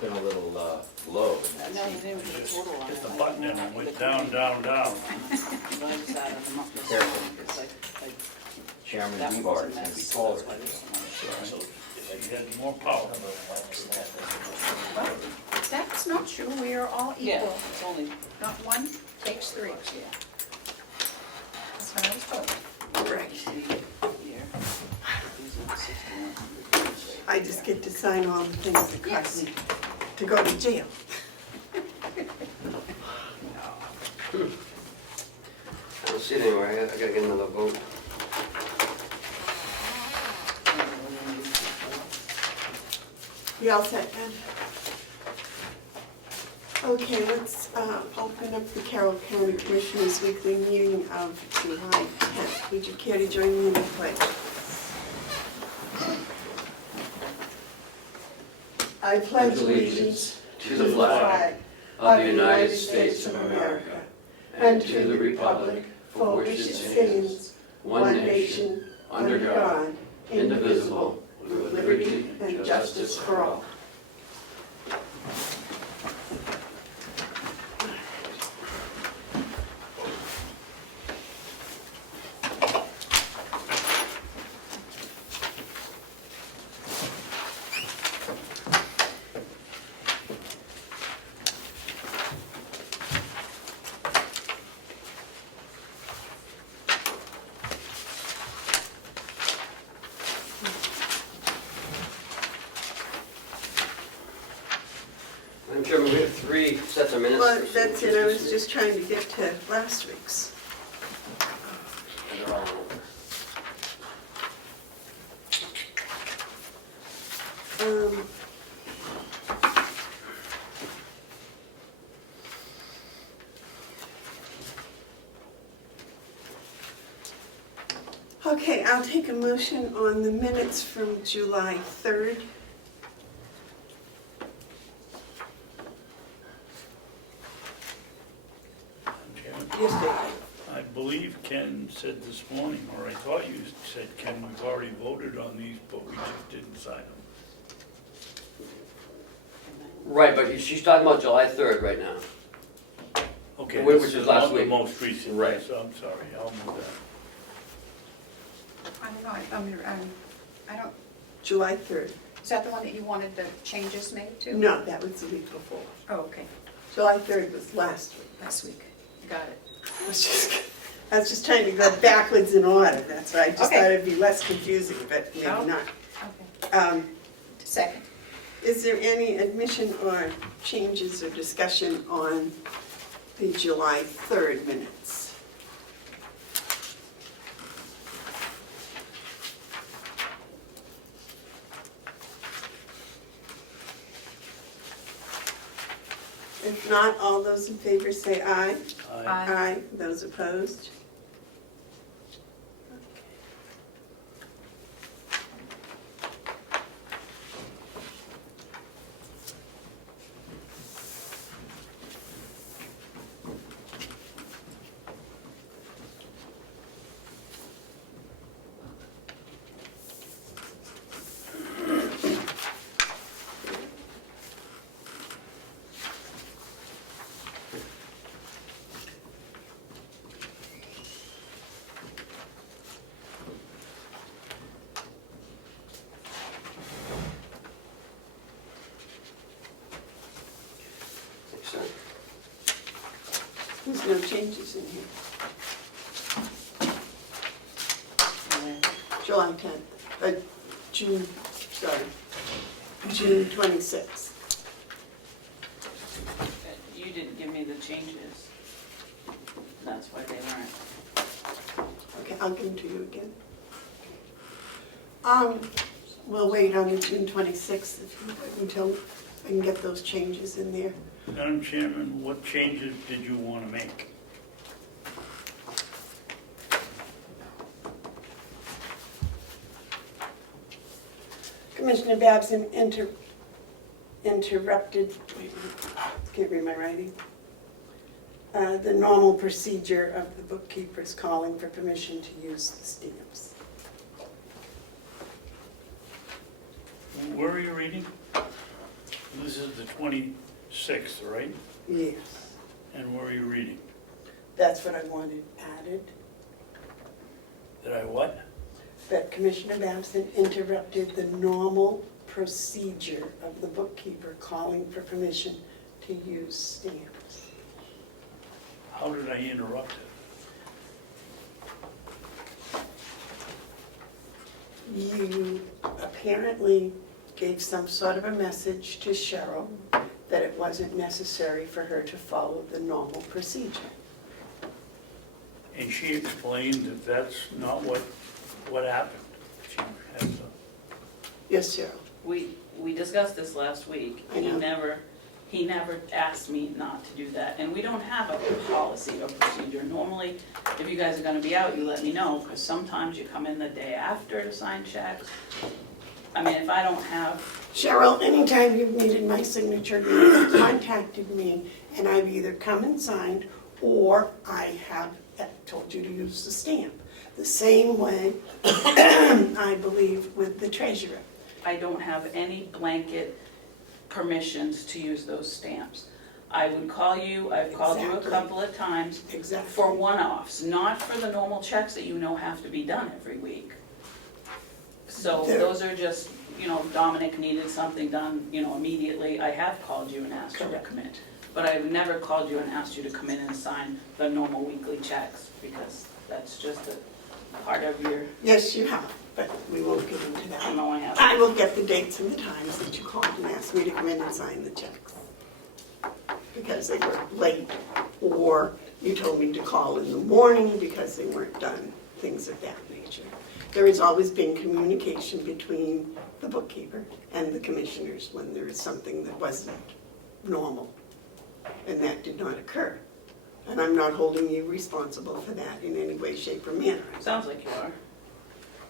looking a little low in that No, sheet. they didn't put a total on it. Just a button in and went down, down, down. Right side of the month. Careful, It's like Chairman that Bevard one's is a going to be mess, taller that's why than there's you. so much. So you had more power. Well, that's not true, we are all Yeah, equal. it's only, Not one takes three. yeah. That's what I was told. Right. See here, these are 6,100. I just get to sign all the things that cost Yes. me to go to jail. I don't see it anywhere, I gotta get another vote. You all set, Ed? Okay, let's open up the Carroll County Commissioners' weekly meeting of July 10th. Would you care to join me in the pledge? I pledge allegiance to the flag of the United States of America and to the republic for which it stands, one nation, under God, indivisible, with liberty and justice for all. Madam Chairman, we have 3 sets of minutes. Well, that's it, I was just trying to get to last week's. They're all over. Okay, I'll take a motion on the minutes from July 3rd. Chairman, Yes, David. I believe Ken said this morning, or I thought you said, Ken, we've already voted on these, but we just didn't sign them. Right, but she's talking about July 3rd right now. Okay, Which this is is last not the week. most recent, Right. so I'm sorry, I'll move that. I don't know, I don't, July 3rd. is that the one that you wanted the changes made to? No, that was the week before. Oh, okay, July 3rd was last week. last week, got it. I was just trying to go backwards in order, that's why I just Okay. thought it'd be less confusing, but maybe No. not. Okay. Second. Is there any admission or changes or discussion on the July 3rd minutes? If not, all those in favor say aye. Aye. Aye. Those opposed? Excellent. There's no changes in here. July 10th, June 26th. You didn't give me the changes. That's why they weren't. Okay, I'll give them to you again. We'll wait on the June 26th until I can get those changes in there. Madam Chairman, what changes did you want to make? Commissioner Babson interrupted, wait a minute, can't read my writing. The normal procedure of the bookkeepers calling for permission to use the stamps. Where are you reading? This is the 26th, right? Yes, And where are you reading? that's what I wanted added, Did I what? that Commissioner Babson interrupted the normal procedure of the bookkeeper calling for permission to use stamps. How did I interrupt it? You apparently gave some sort of a message to Cheryl that it wasn't necessary for her to follow the normal procedure. And she explained that that's not what happened. She has a, Yes, Cheryl? We discussed this last week. I know. He never asked me not to do that, and we don't have a policy or procedure. Normally, if you guys are gonna be out, you let me know, because sometimes you come in the day after to sign checks. I mean, if I don't have, Cheryl, anytime you've needed my signature, you've contacted me, and I've either come and signed, or I have told you to use the stamp. The same way, I believe, with the treasurer. I don't have any blanket permissions to use those stamps. I would call you, I've called you a Exactly. couple of times Exactly. for one-offs, not for the normal checks that you know have to be done every week. So There- those are just, Dominic needed something done, immediately. I have called you and asked you to Correct. come in. But I've never called you and asked you to come in and sign the normal weekly checks, because that's just a part of your, Yes, you have, but we won't get into I that. know I have. I will get the dates and the times that you called and asked me to come in and sign the checks. Because they were late, or you told me to call in the morning because they weren't done, things of that nature. There has always been communication between the bookkeeper and the commissioners when there is something that wasn't normal, and that did not occur. And I'm not holding you responsible for that in any way, shape, or manner. Sounds like you are.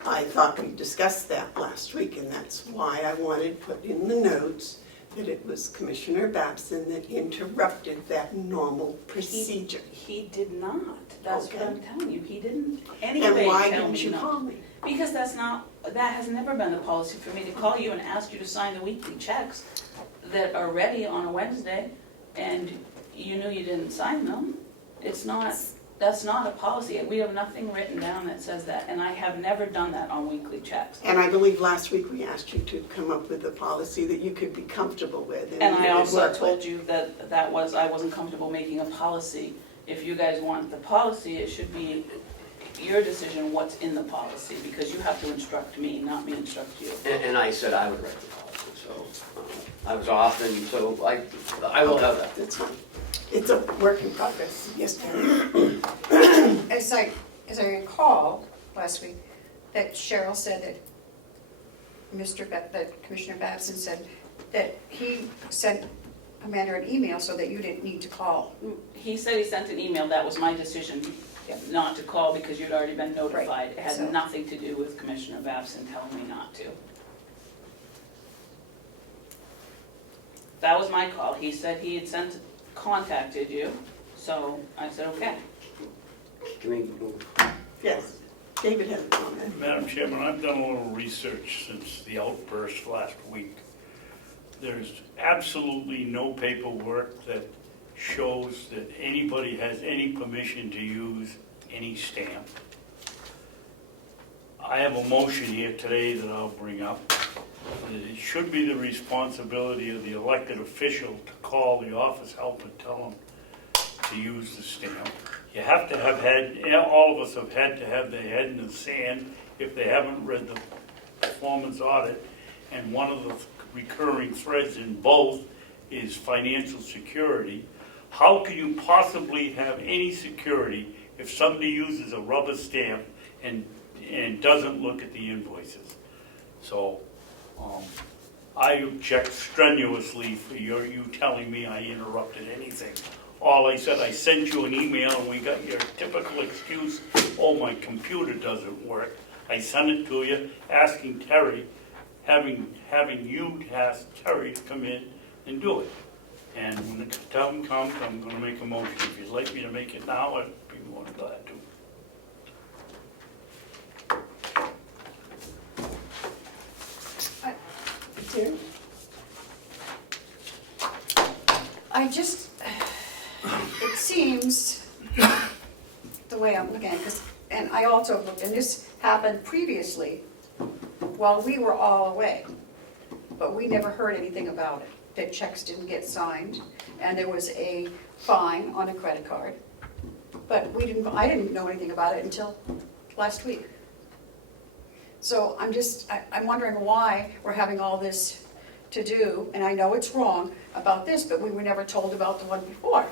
I thought we discussed that last week, and that's why I wanted put in the notes that it was Commissioner Babson that interrupted that normal procedure. He did not. That's what Okay. I'm telling you. He didn't And anyway why tell didn't me you no. call me? Because that has never been the policy for me to call you and ask you to sign the weekly checks that are ready on a Wednesday, and you knew you didn't sign them. That's not a policy. We have nothing written down that says that, and I have never done that on weekly checks. And I believe last week we asked you to come up with a policy that you could be comfortable with. And you I would also work with. told you that I wasn't comfortable making a policy. If you guys want the policy, it should be your decision what's in the policy, because you have to instruct me, not me instruct you. And I said I would write the policy, so I was off, and so I will have that. That's fine. It's a work in progress. Yes, Karen? As I recall last week, that Cheryl said that Commissioner Babson said that he sent Amanda an email so that you didn't need to call. He said he sent an email. That was my decision not to call, because you'd already been notified. Right. It had So- nothing to do with Commissioner Babson telling me not to. That was my call. He said he had contacted you, so I said, okay. Can we move? Yes. David has a comment. Madam Chairman, I've done a little research since the outburst last week. There's absolutely no paperwork that shows that anybody has any permission to use any stamp. I have a motion here today that I'll bring up. That it should be the responsibility of the elected official to call the office help and tell them to use the stamp. You have to have all of us have had to have their head in the sand if they haven't read the performance audit. And one of the recurring threads in both is financial security. How can you possibly have any security if somebody uses a rubber stamp and doesn't look at the invoices? So I object strenuously for you telling me I interrupted anything. All I said, I sent you an email and we got your typical excuse, oh, my computer doesn't work. I sent it to you asking Terry, having you ask Terry to come in and do it. And when the time comes, I'm going to make a motion. If you'd like me to make it now, I'd be more than glad to. Terry? just, it seems, the way I'm looking at it, and I also looked, and this happened previously while we were all away, but we never heard anything about it, that checks didn't get signed, and there was a fine on a credit card. But I didn't know anything about it until last week. So I'm wondering why we're having all this to do, and I know it's wrong about this, but we were never told about the one before.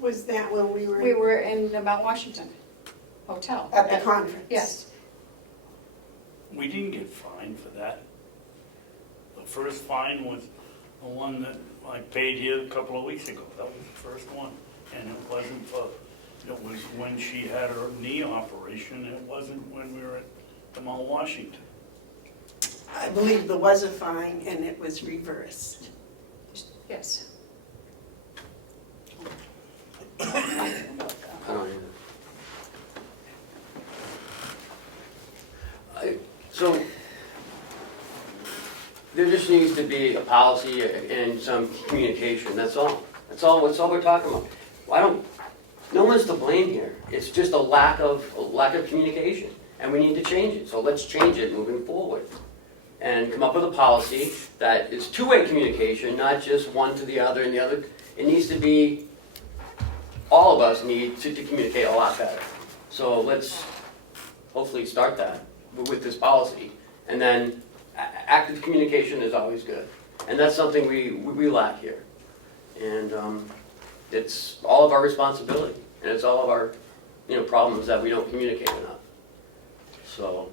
Was that when we We were in the Mount Washington Hotel. at the conference? Yes. We didn't get fined for that. The first fine was the one that I paid here a couple of weeks ago. That was the first one. And it wasn't for, it was when she had her knee operation. It wasn't when we were at the Mount Washington. I believe there was a fine and it was reversed. Yes. I don't either. So, there just needs to be a policy and some communication, that's all. That's all we're talking about. No one's to blame here. It's just a lack of communication, and we need to change it. So let's change it moving forward. And come up with a policy that is two-way communication, not just one to the other and the other. It needs to be, all of us need to communicate a lot better. So let's hopefully start that with this policy. And then active communication is always good. And that's something we lack here. And it's all of our responsibility. And it's all of our problems that we don't communicate enough. So.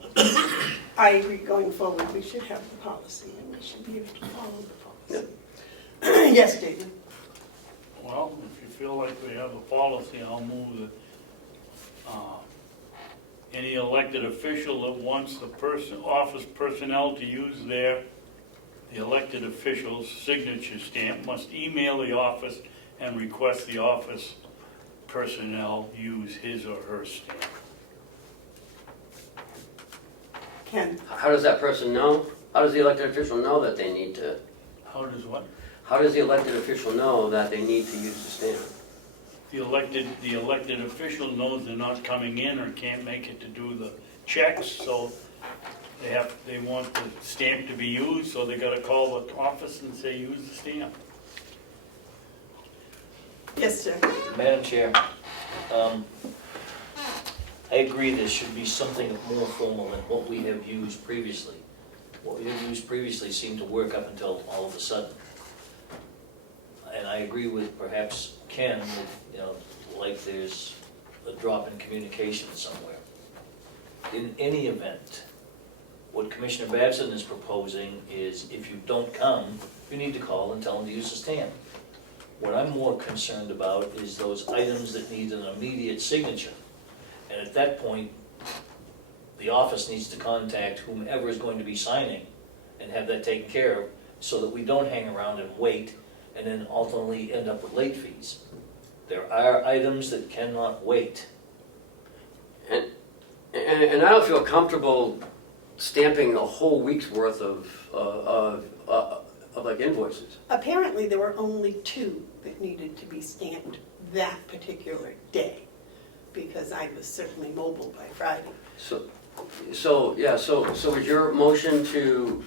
I agree, going forward, we should have the policy and we should be able to follow the policy. Yes, David? Well, if you feel like we have a policy, I'll move that any elected official that wants the office personnel to use the elected official's signature stamp must email the office and request the office personnel use his or her stamp. Ken? How does that person know? How does the elected official know that they need to? How does what? How does the elected official know that they need to use the stamp? The elected official knows they're not coming in or can't make it to do the checks, so they want the stamp to be used, so they gotta call the office and say, use the stamp. Yes, sir. Madam Chair, I agree there should be something more formal than what we have used previously. What we have used previously seemed to work up until all of a sudden. And I agree with perhaps Ken, like there's a drop in communication somewhere. In any event, what Commissioner Babson is proposing is if you don't come, you need to call and tell them to use the stamp. What I'm more concerned about is those items that need an immediate signature. And at that point, the office needs to contact whomever is going to be signing and have that taken care of so that we don't hang around and wait and then ultimately end up with late fees. There are items that cannot wait. And I don't feel comfortable stamping a whole week's worth of like invoices. Apparently, there were only 2 that needed to be stamped that particular day, because I was certainly mobile by Friday. So is your motion to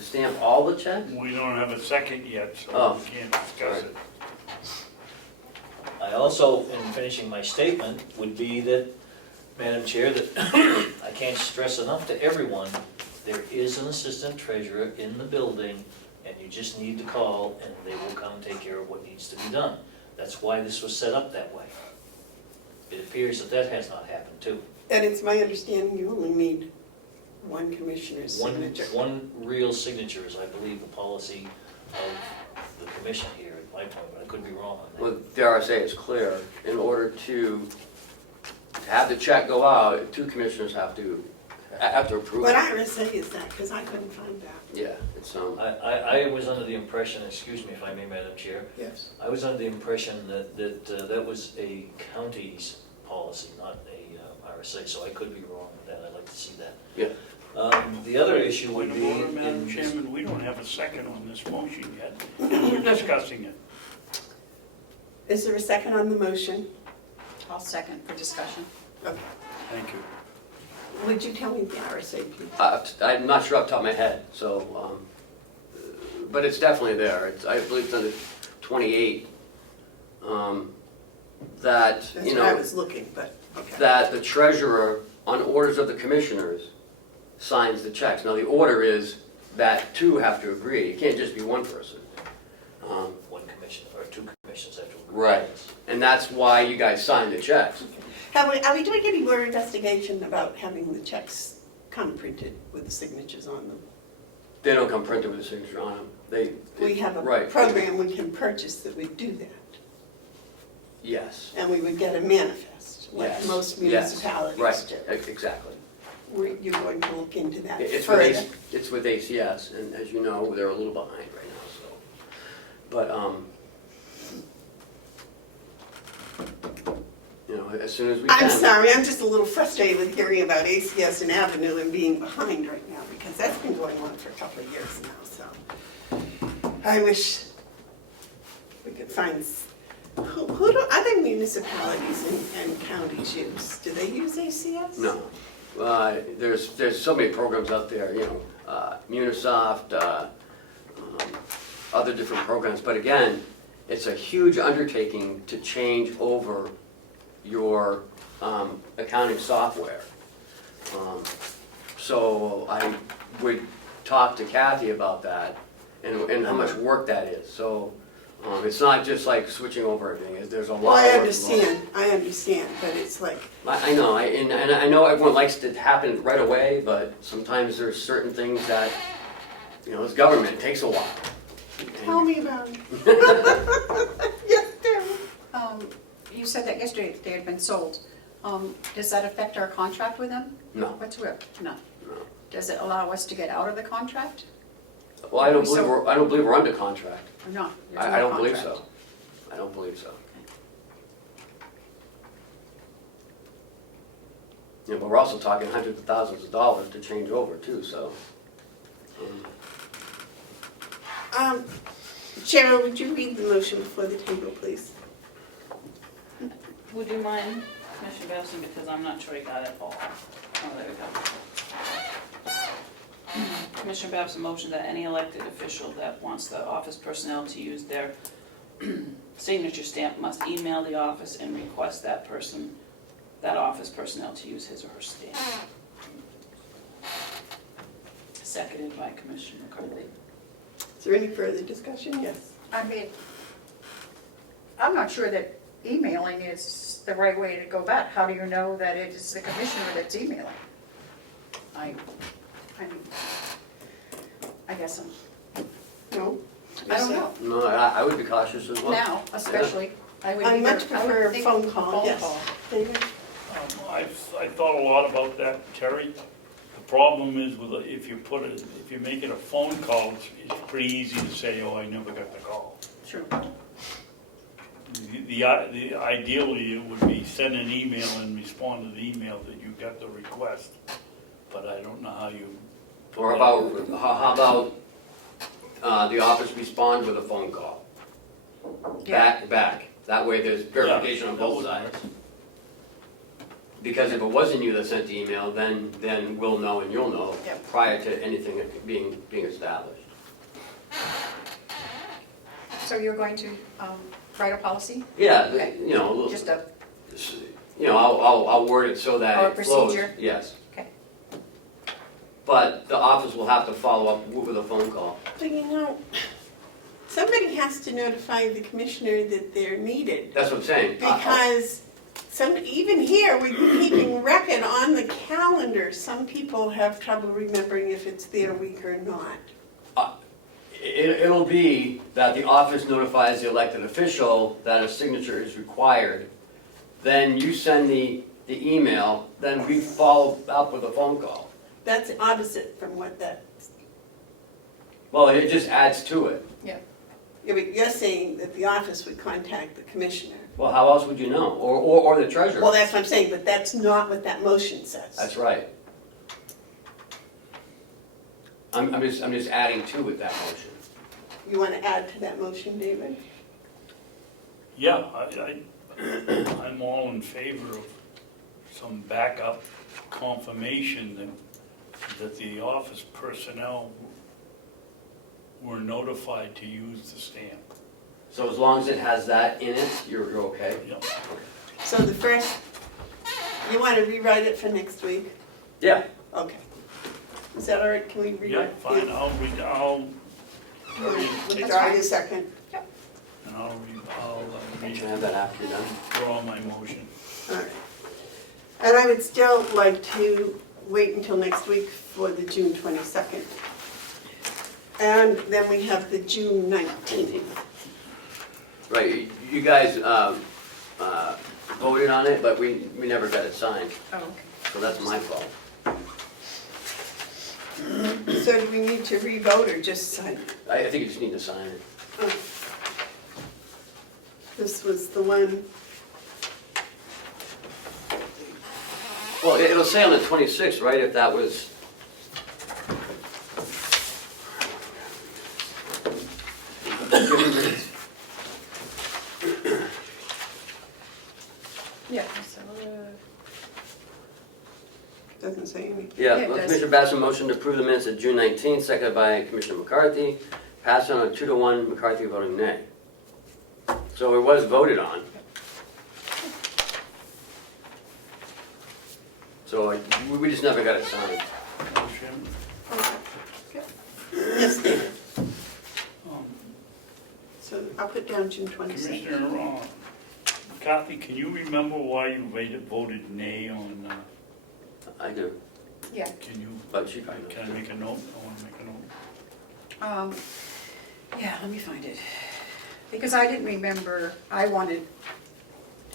stamp all the checks? We don't have a second yet, so Oh. we can't discuss it. I also, in finishing my statement, would be that, Madam Chair, that I can't stress enough to everyone, there is an assistant treasurer in the building, and you just need to call, and they will come take care of what needs to be done. That's why this was set up that way. It appears that that has not happened too. And it's my understanding you only need one commissioner's signature. One real signature is, I believe, the policy of the commission here at my point, but I could be wrong on that. Well, the RSA is clear. In order to have the check go out, 2 commissioners have to approve What it. RSA is that? Because I couldn't find that. Yeah, it's I was under the impression, excuse me if I may, Madam Chair, Yes. I was under the impression that was a county's policy, not a RSA, so I could be wrong with that, I'd like to see that. Yeah. The other issue Point would of be, order, Madam in- Chairman, we don't have a second on this motion yet. We're discussing it. Is there a second on the motion? I'll second for discussion. Okay. Thank you. Would you tell me the RSA, please? I'm not sure off the top of my head, so, but it's definitely there. I believe it's under 28, that, That's you what I know, was looking, but, okay. that the treasurer, on orders of the commissioners, signs the checks. Now, the order is that two have to agree. It can't just be one person. one commission, or two commissions have to agree. Right. And that's why you guys sign the checks. Are we doing any more investigation about having the checks come printed with the signatures on them? They don't come printed with a signature on them. We have a Right. program we can purchase that would do that, Yes. and we would get a manifest, like Yes. most Yes. municipalities Right, do. exactly. You're going to look into that It's further. it's with ACS, and as you know, they're a little behind right now, so. But, you know, as soon as we can. I'm sorry, I'm just a little frustrated with hearing about ACS and Avenue and being behind right now, because that's been going on for a couple of years now, so. I wish we could find, who do other municipalities and counties use? Do they use ACS? No. There's so many programs out there, you know, Munisoft, other different programs, but again, it's a huge undertaking to change over your accounting software. So I would talk to Kathy about that and how much work that is. So it's not just like switching over everything, there's a lot of Well, work I involved. understand, but it's like, I know, and I know everyone likes it to happen right away, but sometimes there's certain things that, you know, it's government, it takes a while. tell me about it. Yes, tell me. You said that yesterday they had been sold. Does that affect our contract with them No, whatsoever? No. no. Does it allow us to get out of the contract Well, I don't believe we're under contract. or not? There's I no don't believe contract. so. I don't believe so. Yeah, but we're also talking hundreds of thousands of dollars to change over too, so. Cheryl, would you read the motion before the table, please? Would you mind, Commissioner Babson, because I'm not sure I got it all. Oh, there we go. Commissioner Babson motioned that any elected official that wants the office personnel to use their signature stamp must email the office and request that office personnel to use his or her stamp. Seconded by Commissioner McCarthy. Is there any further discussion? Yes. I mean, I'm not sure that emailing is the right way to go about. How do you know that it is the commissioner that's emailing? I mean, I guess No? I don't know. No, I would be cautious as well. Now, especially, I would. I much I would prefer a think phone call, yes. David? I thought a lot about that, Terry. The problem is with, if you make it a phone call, it's pretty easy to say, oh, I never got the call. True. The ideally, it would be send an email and respond to the email that you got the request, but I don't know how you. Or how about the office respond with a phone call? Yeah. Back. That way there's verification on both sides. Because if it wasn't you that sent the email, then we'll know and you'll know Yep. prior to anything being established. So you're going to write a policy? Yeah, Okay. you know, Just a, I'll word it so that Or a it flows. procedure? Yes. okay. But the office will have to follow up with a phone call. But you know, somebody has to notify the commissioner that they're needed. That's what I'm saying. Because even here, we've been keeping record on the calendar. Some people have trouble remembering if it's their week or not. It'll be that the office notifies the elected official that a signature is required. Then you send the email, then we follow up with a phone call. That's opposite from what that, Well, it just adds to it. yeah, but you're saying that the office would contact the commissioner. Well, how else would you know? Or the treasurer. Well, that's what I'm saying, but that's not what that motion says. That's right. I'm just adding to it that motion. You want to add to that motion, David? Yeah, I'm all in favor of some backup confirmation that the office personnel were notified to use the stamp. So as long as it has that in it, you're okay? Yep. So the first, you want to rewrite it for next week? Yeah, Okay. Is that all right? Can we rewrite? Yeah, fine, I'll Withdraw your second. and I'll can I have that after you're done? withdraw my motion. All right. And I would still like to wait until next week for the June 22nd. And then we have the June 19th. Right, you guys voted on it, but we never got it signed, Oh, okay. so that's my fault. So do we need to re-vote or just sign it? I think you just need to sign it. Oh. This was the one, Well, it'll say on the 26th, right, if that was... Yeah, so, doesn't say anything. Yeah, Yeah, it does. Commissioner Babson motion to approve the minutes of June 19th, seconded by Commissioner McCarthy. Passed on a 2-1, McCarthy voting nay. So it was voted on. So we just never got it signed. Motion. Yes, David. Um, So I'll put down June 22nd. Commissioner McCarthy, can you remember why you voted nay on, I do, yeah. can you, but she probably can I knows. make a note? I want to make a note. Yeah, let me find it. Because I didn't remember, I wanted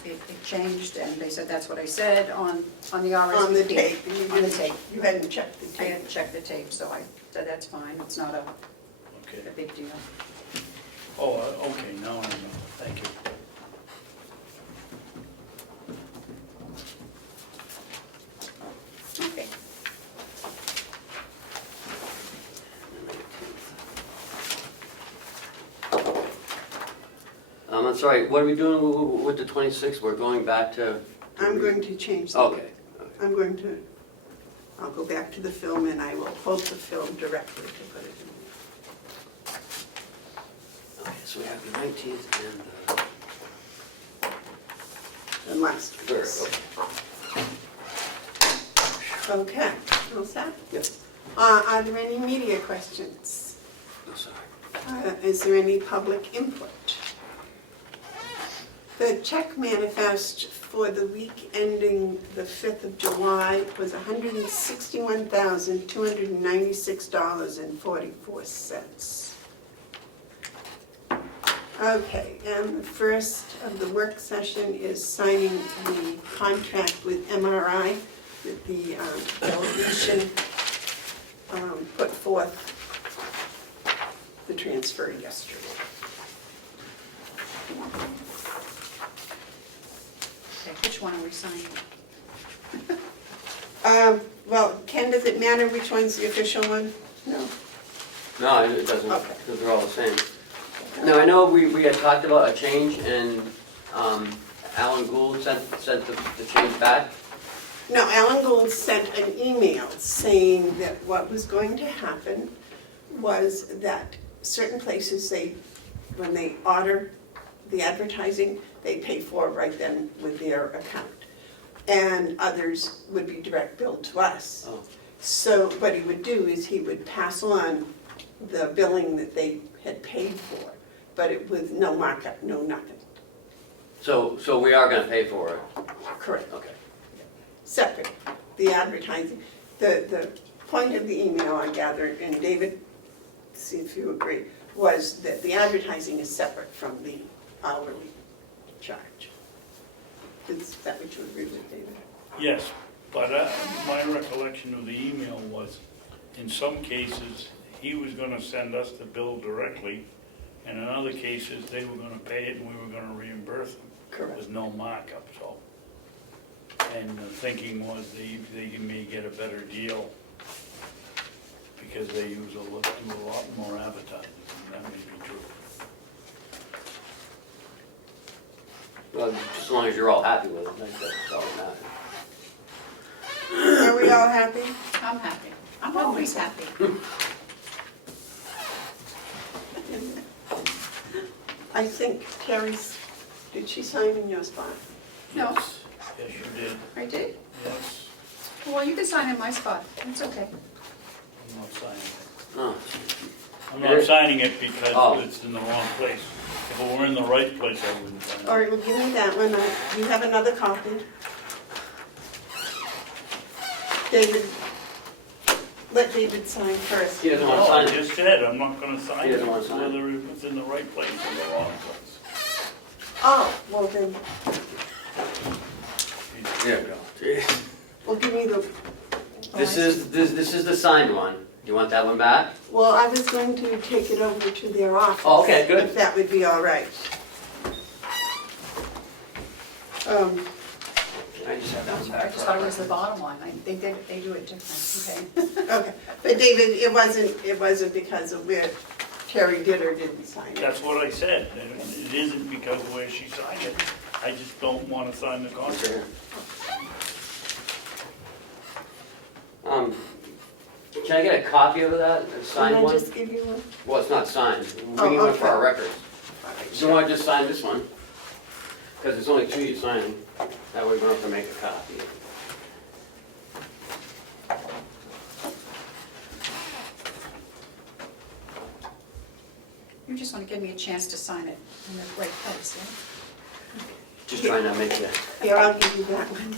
it changed, and they said that's what I said on the RSVP. On the tape. and you On the didn't- tape. You hadn't checked the I tape. hadn't checked the tape, so I said that's fine, it's not a Okay. big deal. Oh, okay, now I know. Thank you. Okay. I'm sorry, what are we doing with the 26th? We're going back to... I'm going to change that. Okay. I'm going to, I'll go back to the film and I will hold the film directly to put it in. Okay, so we have the 19th and the And last 3rd. week's. Okay, all set? Yes. Are there any media questions? Oh, sorry. Is there any public input? The check manifest for the week ending the 5th of July was $161,296.44. Okay, and the first of the work session is signing the contract with MRI that the delegation put forth the transfer yesterday. Okay, which one are we signing? Well, Ken, does it matter which one's the official one? No? No, it doesn't, Okay. because they're all the same. Now, I know we had talked about a change, and Alan Gould sent the change back. No, Alan Gould sent an email saying that what was going to happen was that certain places, when they order the advertising, they pay for it right then with their account. And others would be direct billed to us. Oh. So what he would do is he would pass on the billing that they had paid for, but it with no markup, no nothing. So we are gonna pay for it? Correct. Okay. Separate, the advertising. The point of the email, I gather, and David, see if you agree, was that the advertising is separate from the hourly charge. Is that what you agree with, David? Yes, but my recollection of the email was, in some cases, he was gonna send us the bill directly, and in other cases, they were gonna pay it and we were gonna reimburse them. Correct. With no markup, so. And the thinking was they may get a better deal because they do a lot more advertising, and that may be true. Well, just as long as you're all happy with it, I think that's all that matters. Are we all happy? I'm happy. I'm always happy. I think Terry's, did she sign in your spot? No, Yes, you did, I did. yes, Well, you can sign in my spot. It's okay. I'm not signing it. Oh, I'm not signing it because Oh. it's in the wrong place. If it were in the right place, I wouldn't sign All it. right, well, give me that one. You have another copy. David, let David sign first. He doesn't want No, to I sign it. just said, I'm not gonna sign He it, doesn't wanna sign it. whether it was in the right place or the wrong place. Oh, well then, There we go. Jeez. well, give me the, This is the signed one. You want that one back? well, I was going to take it over to their office. Oh, okay, good. If that would be all right. I just have that one I back. just thought it was the bottom one. I think they do it different. Okay. Okay, but David, it wasn't because of where Terry did or didn't sign it. That's what I said, and it isn't because of where she signed it. I just don't wanna sign the contract. Can I get a copy of that, a Can signed I one? just give you one? Well, it's not signed. We Oh, need one for okay. our records. All right, Do you want to just sign this one? Because it's only two you sign. That way we don't have to make a copy. You just want to give me a chance to sign it in the right place, yeah? Just trying to make it. Here, I'll give you that one.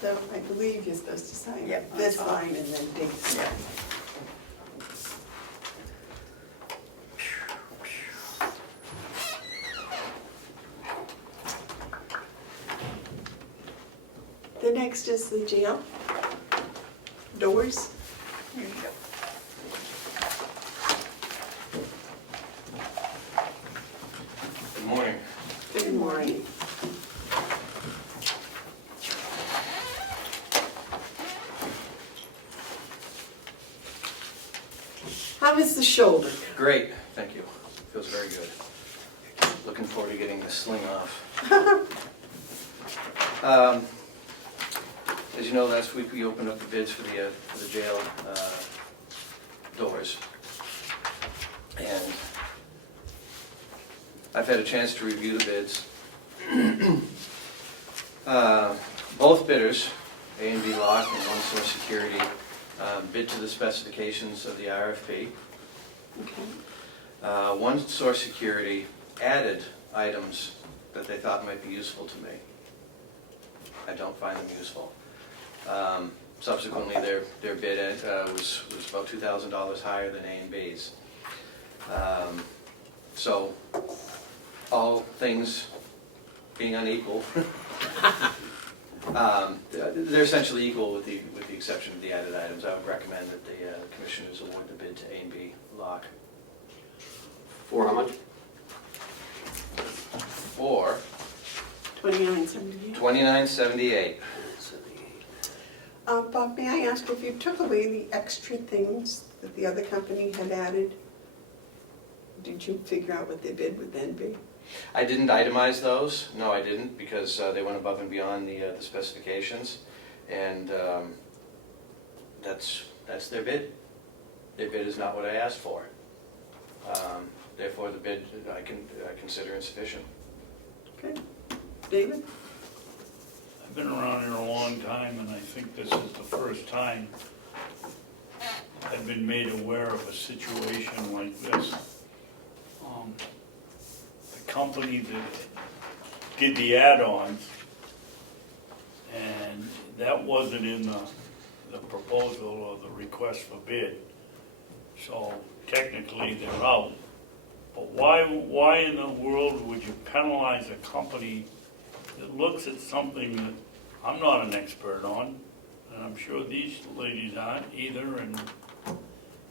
So I believe you're supposed to sign Yep, this on top. line and then date. The next is the jail doors. Here you go. Good morning. Good morning. How is the shoulder? Great, thank you. Feels very good. Looking forward to getting this sling off. As you know, last week we opened up the bids for the jail doors. And I've had a chance to review the bids. Both bidders, A&B Lock and One Source Security, bid to the specifications of the RFP. Okay. One Source Security added items that they thought might be useful to me. I don't find them useful. Subsequently, their bid was about $2,000 higher than A&B's. So, all things being unequal, they're essentially equal with the exception of the added items. I would recommend that the commissioners award the bid to A&B Lock. For how much? For $29.78. $29.78. Bob, may I ask if you took away the extra things that the other company had added? Did you figure out what their bid would then be? I didn't itemize those. No, I didn't, because they went above and beyond the specifications, and that's their bid. Their bid is not what I asked for. Therefore, the bid I consider insufficient. Okay. David? I've been around here a long time, and I think this is the first time I've been made aware of a situation like this. The company that did the add-ons, and that wasn't in the proposal or the request for bid, so technically they're out. But why in the world would you penalize a company that looks at something that I'm not an expert on, and I'm sure these ladies aren't either, and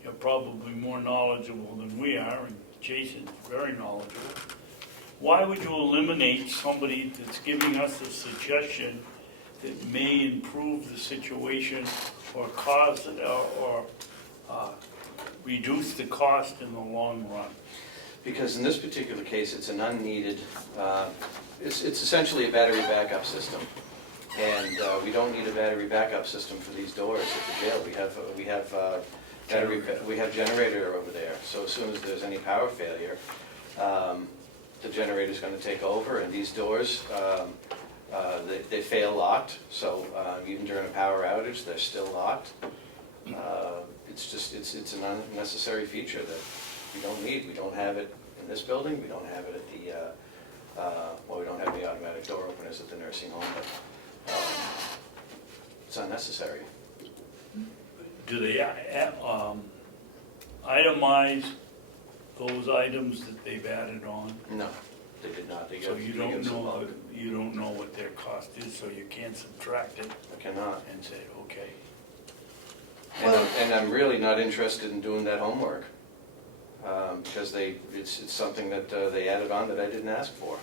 you're probably more knowledgeable than we are, and Jason's very knowledgeable. Why would you eliminate somebody that's giving us a suggestion that may improve the situation or cause, or reduce the cost in the long run? Because in this particular case, it's an unneeded, it's essentially a battery backup system. And we don't need a battery backup system for these doors at the jail. We have generator over there. So as soon as there's any power failure, the generator's going to take over, and these doors, they fail locked. So even during a power outage, they're still locked. It's an unnecessary feature that we don't need. We don't have it in this building. We don't have it at the, we don't have the automatic door openers at the nursing home, but it's unnecessary. Do they itemize those items that they've added on? No, they did not. They So got- you they don't got some know, bulk. you don't know what their cost is, so you can't subtract it I cannot. and say, okay. And I'm really not interested in doing that homework, because it's something that they added on that I didn't ask for.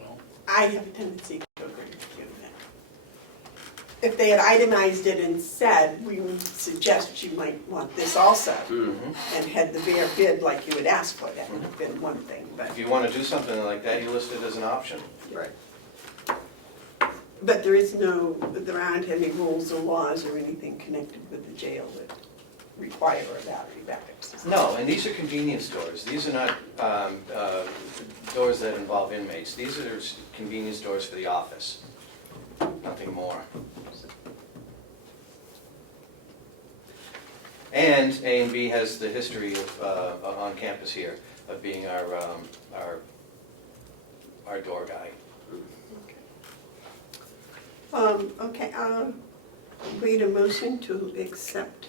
Well, I have a tendency to agree with you then. If they had itemized it and said, we suggest you might want this also, Mm-hmm. and had the bare bid like you would ask for, that would have been one thing, but. If you want to do something like that, you list it as an option. Right. But there aren't any rules or laws or anything connected with the jail that require a battery backup system. No, and these are convenience doors. These are not doors that involve inmates. These are convenience doors for the office, nothing more. And A and B has the history of, on campus here, of being our door guy. Okay, read a motion to accept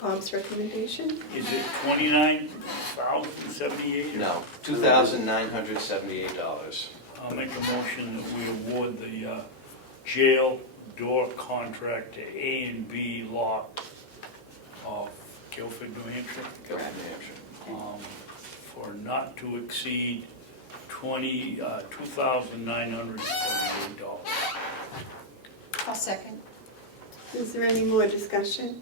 Bob's recommendation? is it $29,078? No, $2,978. I'll make a motion that we award the jail door contract to A&B Lock of Guilford, New Hampshire, Go ahead, New Hampshire. for not to exceed $2,978. I'll second. Is there any more discussion?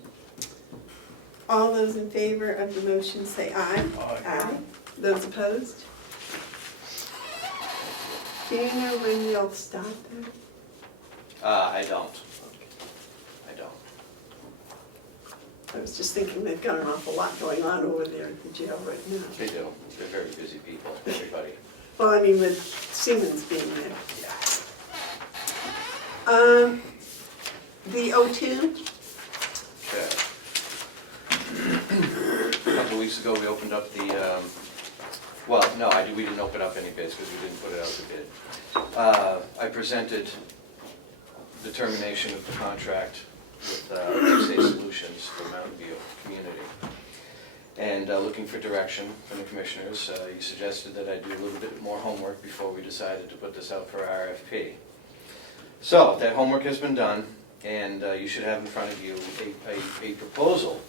All those in favor of the motion say aye. Aye. Those opposed? Do you know when you'll start that? I don't. I don't. I was just thinking they've got an awful lot going on over there at the jail right now. They do. They're very busy people, everybody. Well, I mean, with Siemens being there. The O2, Okay. A couple of weeks ago, we opened up the, we didn't open up any bids because we didn't put it out to bid. I presented the termination of the contract with Safe Solutions for Mountain View Community. And looking for direction from the commissioners, you suggested that I do a little bit more homework before we decided to put this out for RFP. So that homework has been done, and you should have in front of you a proposal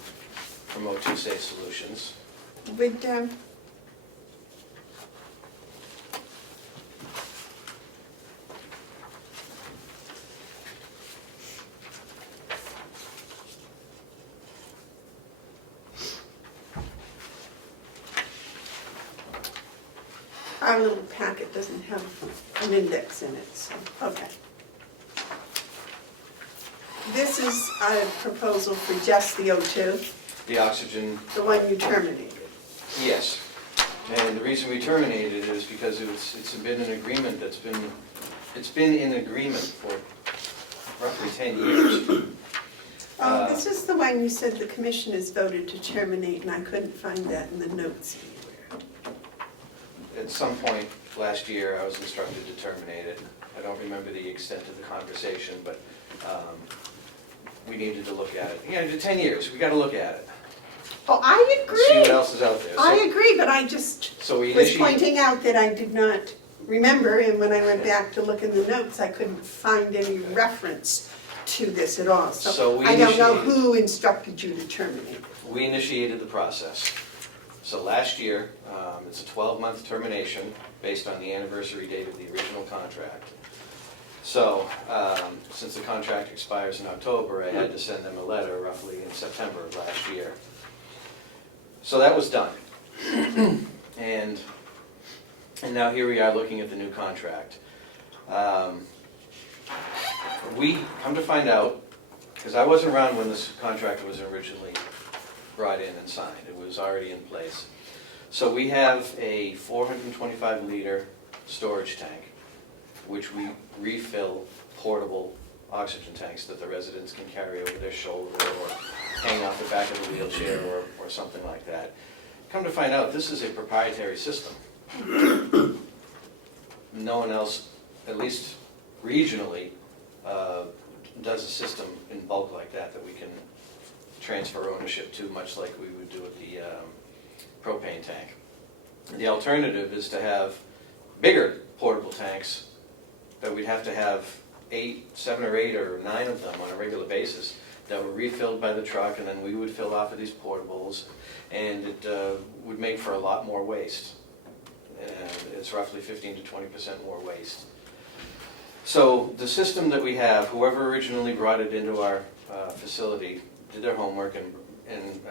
from O2 Safe Solutions. would, our little packet doesn't have an index in it, so, okay. This is a proposal for just the O2, The oxygen, the one you terminated. yes. And the reason we terminated it is because it's been an agreement it's been in agreement for roughly 10 years. Oh, this is the one you said the commission has voted to terminate, and I couldn't find that in the notes anywhere. At some point last year, I was instructed to terminate it. I don't remember the extent of the conversation, but we needed to look at it. Yeah, 10 years, we gotta look at it. Oh, I See what agree. else is out there. I agree, but I just So we was initiated, pointing out that I did not remember, and when I went back to look in the notes, I couldn't find any reference to this at all. So we I don't know initiated- who instructed you to terminate it. we initiated the process. So last year, it's a 12-month termination based on the anniversary date of the original contract. So, since the contract expires in October, I had to send them a letter roughly in September of last year. So that was done. And now here we are looking at the new contract. We come to find out, because I wasn't around when this contract was originally brought in and signed. It was already in place. So we have a 425-liter storage tank, which we refill portable oxygen tanks that the residents can carry over their shoulder or hang off the back of the wheelchair or something like that. Come to find out, this is a proprietary system. No one else, at least regionally, does a system in bulk like that we can transfer ownership to, much like we would do with the propane tank. The alternative is to have bigger portable tanks that we'd have to have 7 or 8 or 9 of them on a regular basis that were refilled by the truck, and then we would fill off of these portables, and it would make for a lot more waste. And it's roughly 15 to 20% more waste. So the system that we have, whoever originally brought it into our facility did their homework, and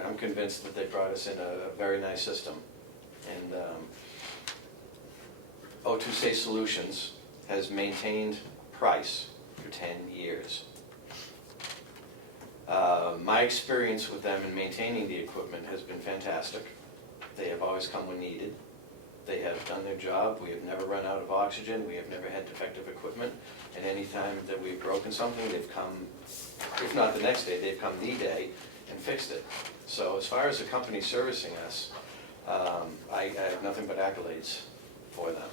I'm convinced that they brought us in a very nice system. And O2 Safe Solutions has maintained price for 10 years. My experience with them in maintaining the equipment has been fantastic. They have always come when needed. They have done their job. We have never run out of oxygen. We have never had defective equipment. And any time that we've broken something, they've come, if not the next day, they've come the day and fixed it. So as far as the company servicing us, I have nothing but accolades for them.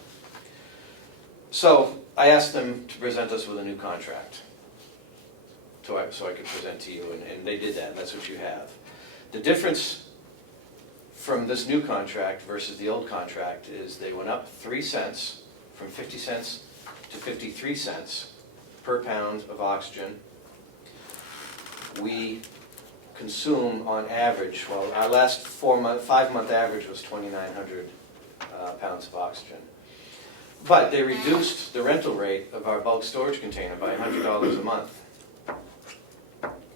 So I asked them to present us with a new contract so I could present to you, and they did that. That's what you have. The difference from this new contract versus the old contract is they went up 3 cents, from 50 cents to 53 cents per pound of oxygen. We consume on average, well, our last 5-month average was 2,900 pounds of oxygen. But they reduced the rental rate of our bulk storage container by $100 a month.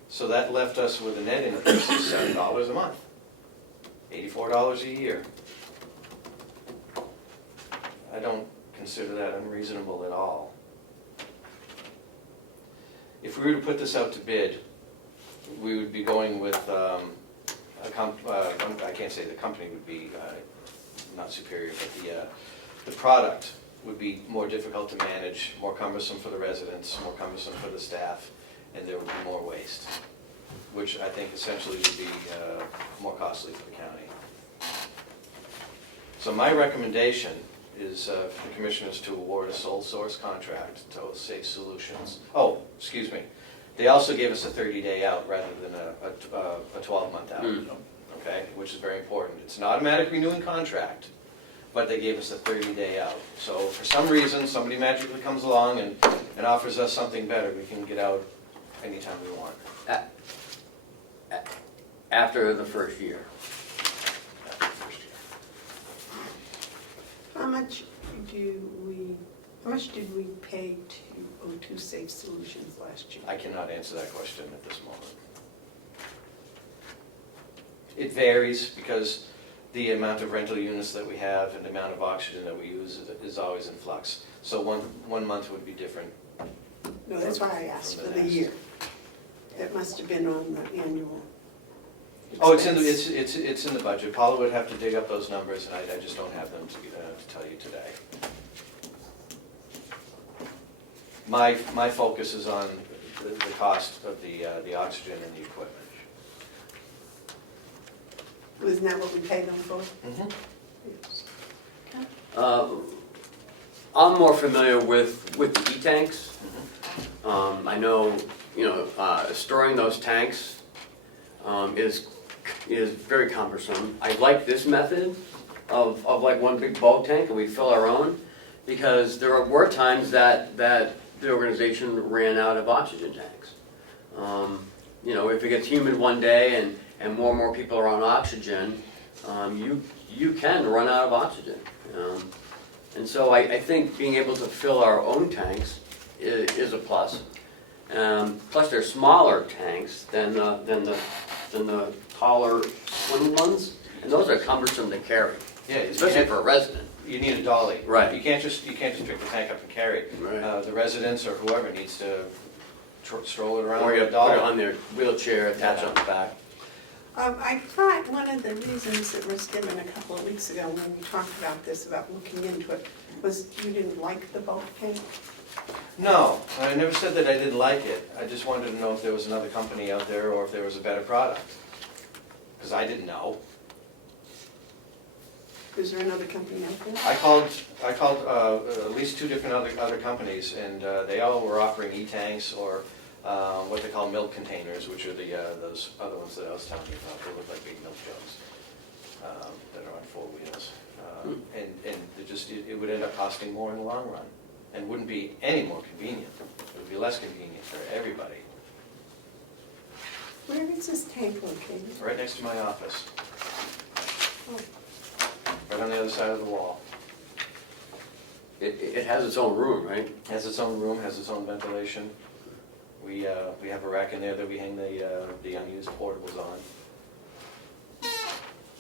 So that left us with a net increase of $7 a month, $84 a year. I don't consider that unreasonable at all. If we were to put this out to bid, we would be going with I can't say the company would be not superior, but the product would be more difficult to manage, more cumbersome for the residents, more cumbersome for the staff, and there would be more waste, which I think essentially would be more costly for the county. So my recommendation is for the commissioners to award a sole source contract to Safe Solutions. Oh, excuse me. They also gave us a 30-day out rather than a 12-month out, okay, which is very important. It's an automatic renewing contract, but they gave us a 30-day out. So for some reason, somebody magically comes along and offers us something better, we can get out anytime we want. After the first year. After the first year. How much did we pay to O2 Safe Solutions last year? I cannot answer that question at this moment. It varies because the amount of rental units that we have and the amount of oxygen that we use is always in flux. So one month would be different. No, that's why I asked for the year. It must have been on the annual expense. Oh, it's in the budget. Paula would have to dig up those numbers, and I just don't have them to tell you today. My focus is on the cost of the oxygen and the equipment. Wasn't that what we paid them for? Mm-hmm. Yes. I'm more familiar with the e-tanks. I know, storing those tanks is very cumbersome. I like this method of like one big bulk tank and we fill our own, because there were times that the organization ran out of oxygen tanks. If it gets humid one day and more people are on oxygen, you can run out of oxygen. And so I think being able to fill our own tanks is a plus. Plus they're smaller tanks than the taller slim ones, and those are cumbersome to carry, Yeah, especially for a resident. you need a dolly. Right. You can't just pick the tank up and carry it. Right. The residents or whoever needs to stroll it around Or with you a put dolly. it on their wheelchair, attach it on the back. I thought one of the reasons that was given a couple of weeks ago when we talked about this, about looking into it, was you didn't like the bulk tank? No, I never said that I didn't like it. I just wanted to know if there was another company out there or if there was a better product. Because I didn't know. Is there another company out there? I called at least 2 different other companies, and they all were offering e-tanks or what they call milk containers, which are those other ones that I was telling you about. They look like big milk jugs that are on 4 wheels. And it would end up costing more in the long run, and wouldn't be any more convenient. It would be less convenient for everybody. Where is this tank located? Right next to my office, Oh, right on the other side of the wall. It has its own room, right? Has its own room, has its own ventilation. We have a rack in there that we hang the unused portables on.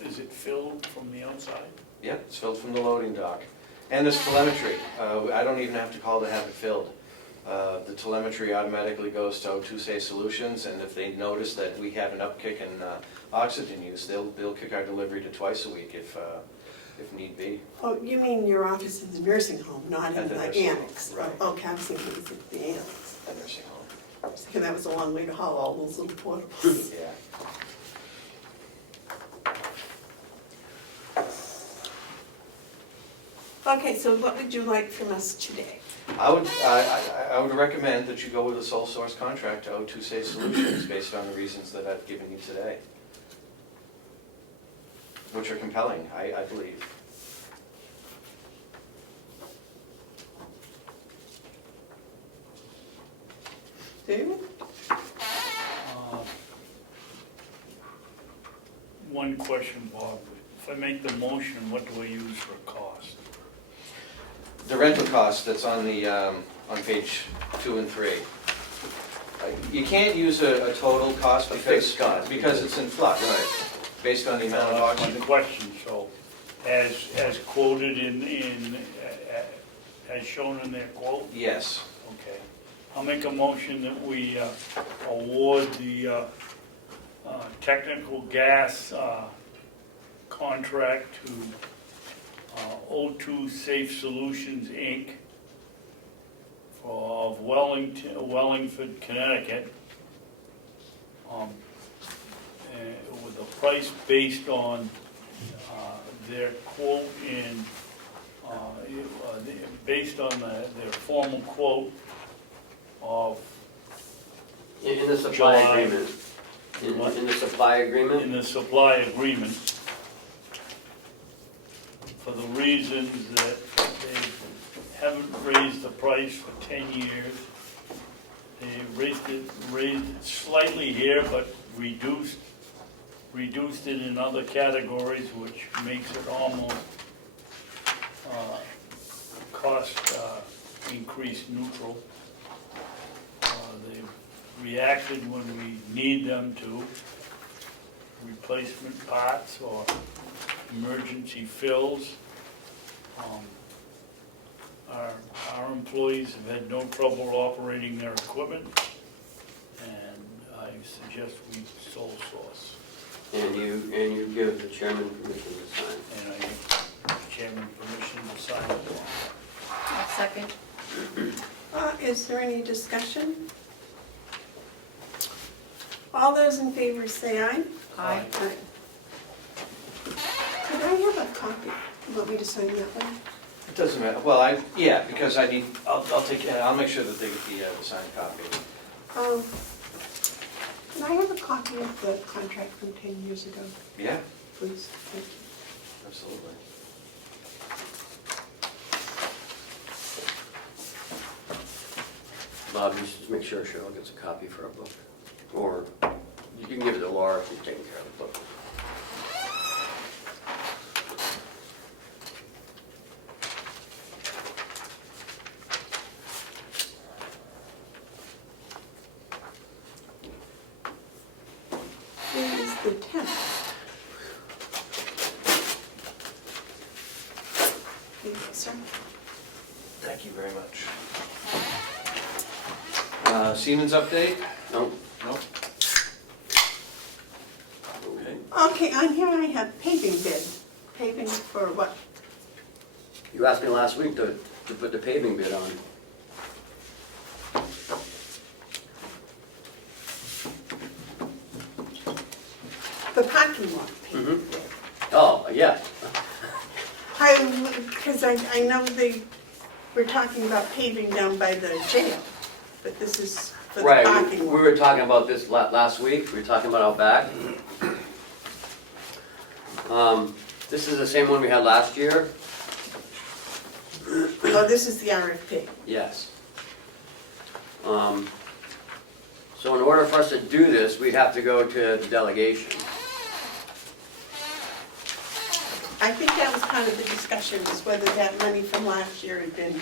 Is it filled from the outside? Yep, it's filled from the loading dock. And there's telemetry. I don't even have to call to have it filled. The telemetry automatically goes to O2 Safe Solutions, and if they notice that we have an upkick in oxygen use, they'll kick our delivery to twice a week if need be. Oh, you mean your office in the nursing home, not in At the the nursing home, annex? right. Oh, okay, I was thinking it was at the annex. A nursing home. And that was a long way to haul all those little portables. Yeah. Okay, so what would you like from us today? I would recommend that you go with a sole source contract to O2 Safe Solutions based on the reasons that I've given you today, which are compelling, I believe. David? One question, Bob. If I make the motion, what do I use for cost? The rental cost that's on page 2 and 3. You can't use a total cost A fixed cost. because it's in flux. Right. Based on the amount of That's my oxygen. question, so, as quoted as shown in their quote? Yes. Okay. I'll make a motion that we award the technical gas contract to O2 Safe Solutions, Inc. of Wellingford, Connecticut, with a price based on their quote based on their formal quote of In the supply July. agreement. In the supply agreement? in the supply agreement, for the reasons that they haven't raised the price for 10 years. They raised it slightly here, but reduced it in other categories, which makes it almost cost increase neutral. They've reacted when we need them to, replacement parts or emergency fills. Our employees have had no trouble operating their equipment, and I suggest we sole source. And you give the chairman permission to sign. And I give the chairman permission to sign it. I'll second. Is there any discussion? All those in favor say aye. Aye. Aye. Could I have a copy? You want me to sign that one? It doesn't matter. Well, yeah, because I'll make sure that they get the signed copy. Can I have a copy of the contract from 10 years ago, Yeah, please? Thank you. absolutely. Bob, you should make sure Cheryl gets a copy for our book. Or You can give it to Laura if you're taking care of the book. Where is the 10th? Here you go, sir. Thank you very much. Siemens update? No? Nope. Okay. Okay, on here I have paving bid. Paving for what? You asked me last week to put the paving bid on. The parking lot paving Mhm. bid. Oh, yeah. Because I know we're talking about paving down by the jail, but this is for the Right, parking we lot. were talking about this last week, we were talking about out back. This is the same one we had last year? Oh, this is the RFP. Yes. So in order for us to do this, we'd have to go to the delegation. I think that was kind of the discussion, was whether that money from last year had been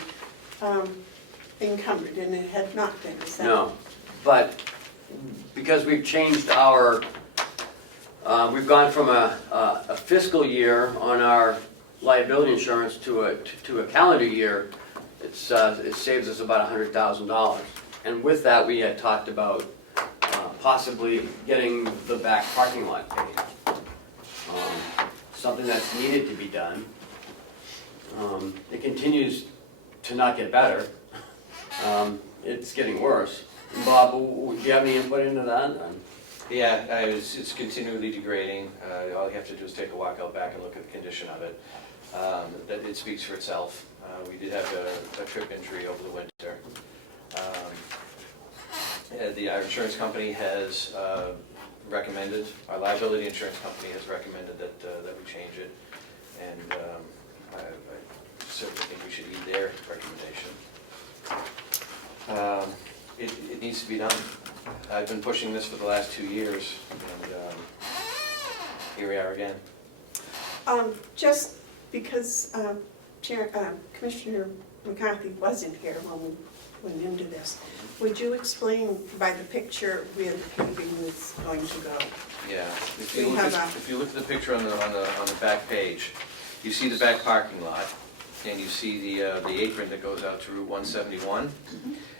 encumbered, and it had not been, is that? No, but because we've changed our, we've gone from a fiscal year on our liability insurance to a calendar year, it saves us about $100,000. And with that, we had talked about possibly getting the back parking lot paid. Something that's needed to be done. It continues to not get better. It's getting worse. Bob, do you have any input into that? Yeah, it's continually degrading. All you have to do is take a walk out back and look at the condition of it. That it speaks for itself. We did have a trip injury over the winter. Our insurance company has recommended, our liability insurance company has recommended that we change it. And I certainly think we should heed their recommendation. It needs to be done. I've been pushing this for the last 2 years, and here we are again. Just because Commissioner McCarthy wasn't here when we went into this, would you explain by the picture where the paving is going to go? Yeah, if We you look have at the picture on the back page, you see the back parking lot, and you see the apron that goes out to Route 171,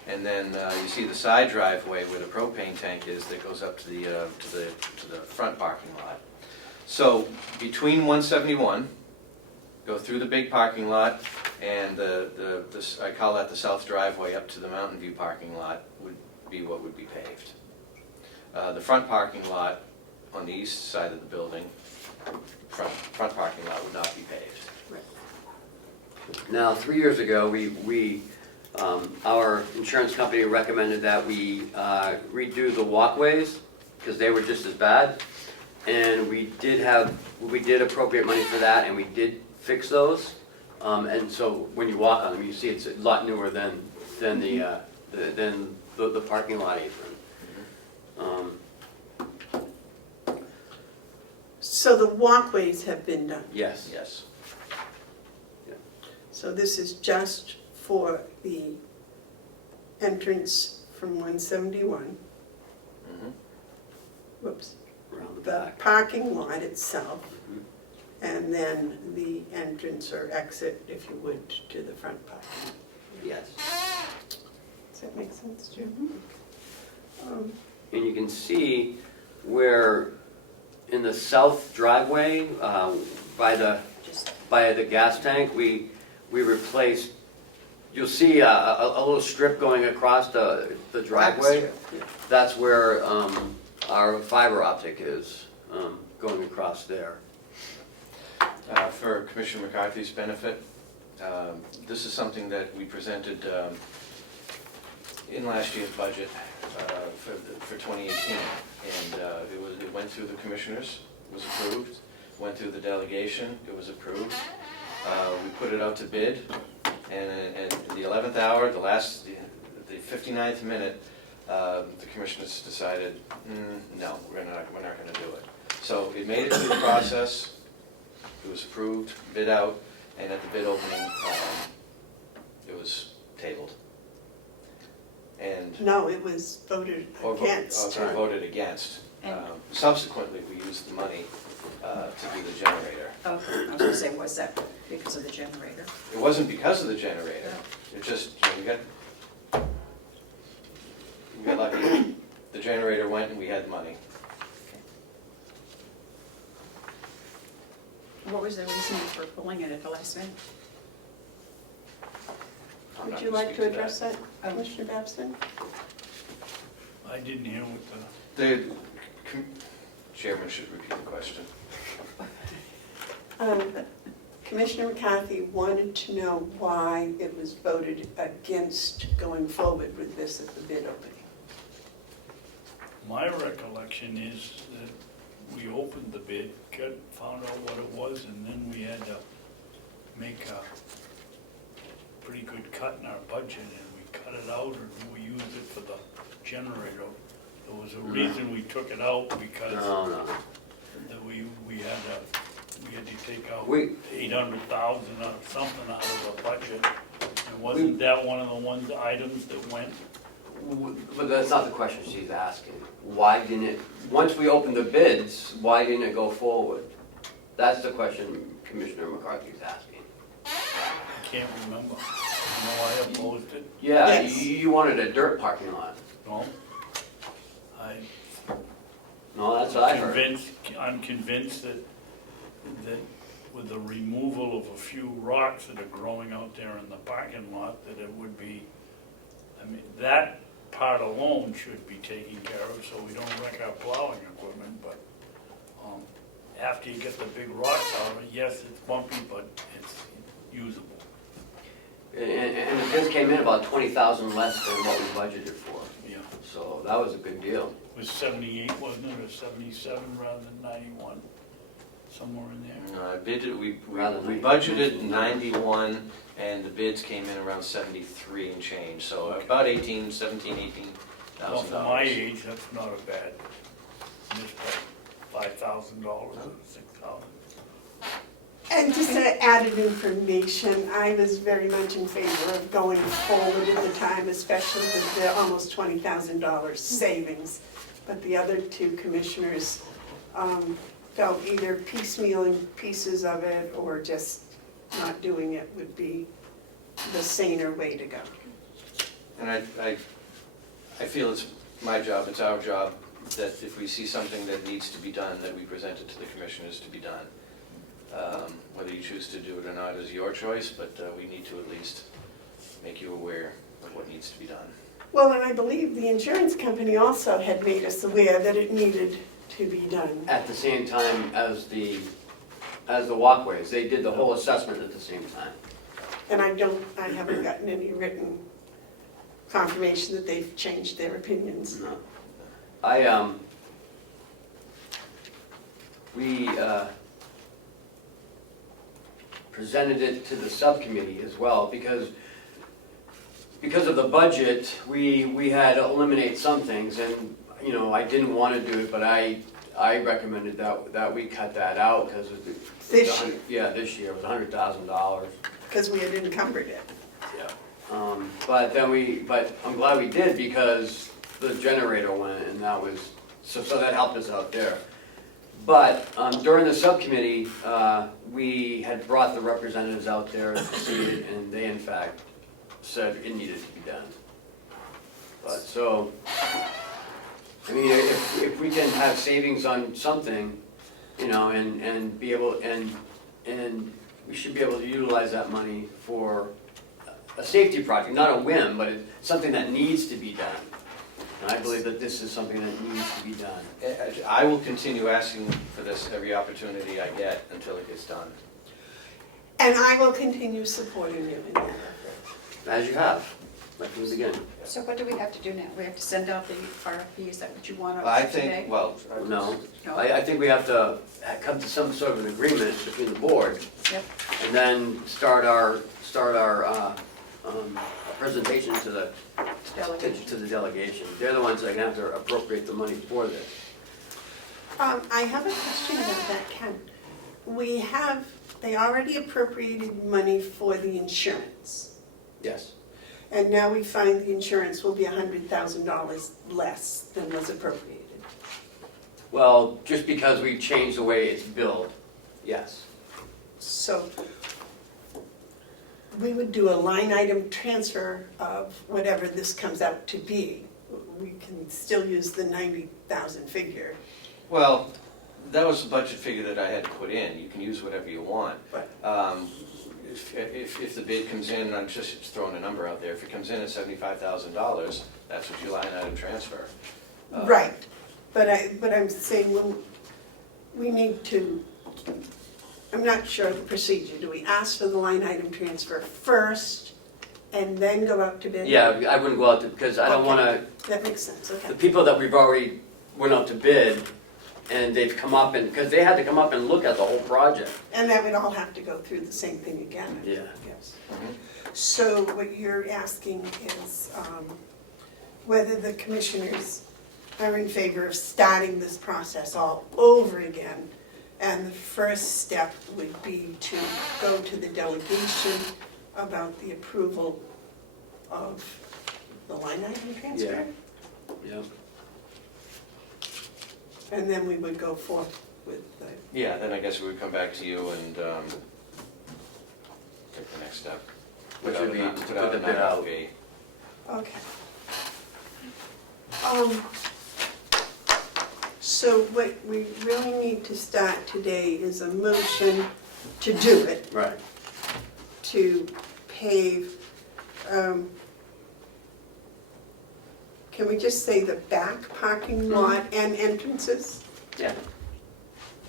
and then you see the side driveway where the propane tank is that goes up to the front parking lot. So between 171, go through the big parking lot, and I call that the south driveway up to the Mountain View parking lot would be what would be paved. The front parking lot on the east side of the building, front parking lot would not be paved. Now, 3 years ago, our insurance company recommended that we redo the walkways because they were just as bad. And we did appropriate money for that, and we did fix those. And so when you walk on them, you see it's a lot newer than the parking lot apron. So the walkways have been done. Yes. Yes. So this is just for the entrance from 171. Mhm. Whoops. Around the The back. parking lot itself, Mhm. and then the entrance or exit, if you would, to the front parking. Yes. Does that make sense, Jim? And you can see where in the south driveway, by the gas tank, we replaced, you'll see a little strip going across the driveway. That's where our fiber optic is, going across there. For Commissioner McCarthy's benefit, this is something that we presented in last year's budget for 2018. And it went through the commissioners, it was approved, went through the delegation, it was approved. We put it out to bid, and at the 11th hour, the 59th minute, The commissioners decided, no, we're not gonna do it. So it made it through the process, it was approved, bid out, and at the bid opening, it was tabled. And No, it was voted against. voted against. And- Subsequently, we used the money to do the generator. Oh, I was gonna say, was that because of the generator? It wasn't because of the generator, it just, you know, we got lucky. The generator went and we had money. What was the reason for pulling it at the last minute? I'm Would not you gonna like speak to address that, Commissioner Babson? I didn't hear what The chairman should repeat the question. Commissioner McCarthy wanted to know why it was voted against going forward with this at the bid opening. my recollection is that we opened the bid, found out what it was, and then we had to make a pretty good cut in our budget, and we cut it out, and we used it for the generator. There was a reason we took it out, because No. that we had to take out We- 800,000 or something out of the budget. And wasn't that one of the items that went? But that's not the question she's asking. Why didn't it, once we opened the bids, why didn't it go forward? That's the question Commissioner McCarthy's asking. I can't remember. No, I opposed it. Yeah, Yes. you wanted a dirt parking lot. No. No, that's what I heard. I'm convinced that with the removal of a few rocks that are growing out there in the parking lot, that it would be, I mean, that part alone should be taken care of, so we don't wreck our plowing equipment, but, after you get the big rocks out of it, yes, it's bumpy, but it's usable. And the bids came in about 20,000 less than what we budgeted for. Yeah. So that was a good deal. It was 78, wasn't it, or 77 rather than 91, somewhere in there? We Rather than budgeted 91, and the bids came in around 73 and change, so about 18,000, Well, for my age, that's not a bad, just $5,000 or $6,000. And just added information, I was very much in favor of going forward at the time, especially with the almost $20,000 savings. But the other two commissioners felt either piecemealing pieces of it or just not doing it would be the saner way to go. And I feel it's my job, it's our job, that if we see something that needs to be done, that we present it to the commissioners to be done. Whether you choose to do it or not is your choice, but we need to at least make you aware of what needs to be done. Well, and I believe the insurance company also had made us aware that it needed to be done. At the same time as the walkways, they did the whole assessment at the same time. And I haven't gotten any written confirmation that they've changed their opinions. No. We presented it to the subcommittee as well, because of the budget, we had to eliminate some things, and, you know, I didn't want to do it, but I recommended that we cut that out, because This year. Yeah, this year, it was $100,000. Because we had encumbered it. Yeah. But I'm glad we did, because the generator went, and that was, so that helped us out there. But during the subcommittee, we had brought the representatives out there to see it, and they in fact said it needed to be done. But so, I mean, if we can have savings on something, you know, and be able, and we should be able to utilize that money for a safety project, not a whim, but it's something that needs to be done. And I believe that this is something that needs to be done. I will continue asking for this every opportunity I get until it gets done. And I will continue supporting you in that effort. As you have, like from the beginning. So what do we have to do now? We have to send out the RFP, is that what you want I us today? think, well, No, No? I think we have to come to some sort of an agreement between the board, Yep. and then start our presentation to the Delegation. to the delegation. They're the ones that are gonna have to appropriate the money for this. I have a question about that, Ken. They already appropriated money for the insurance. Yes. And now we find the insurance will be $100,000 less than was appropriated. Well, just because we changed the way it's billed, yes. So we would do a line item transfer of whatever this comes out to be. We can still use the 90,000 figure. Well, that was the budget figure that I had to put in. You can use whatever you want. Right. If the bid comes in, I'm just throwing a number out there, if it comes in at $75,000, that's what you line item transfer. Right, but I'm saying we need to, I'm not sure of the procedure. Do we ask for the line item transfer first and then go out to bid? Yeah, I wouldn't go out to, because I don't Okay. wanna, That makes sense, the okay. people that we've already went out to bid, and they've come up and, because they had to come up and look at the whole project. And that would all have to go through the same thing again. Yeah. Yes. So what you're asking is whether the commissioners are in favor of starting this process all over again. And the first step would be to go to the delegation about the approval of the line item transfer. Yep. And then we would go forth with the, Yeah, then I guess we would come back to you and take the next step. Which would be to Put put out the an bid out. RFP. okay. So what we really need to start today is a motion to do it, Right. to pave, can we just say the back parking lot and entrances? Yeah.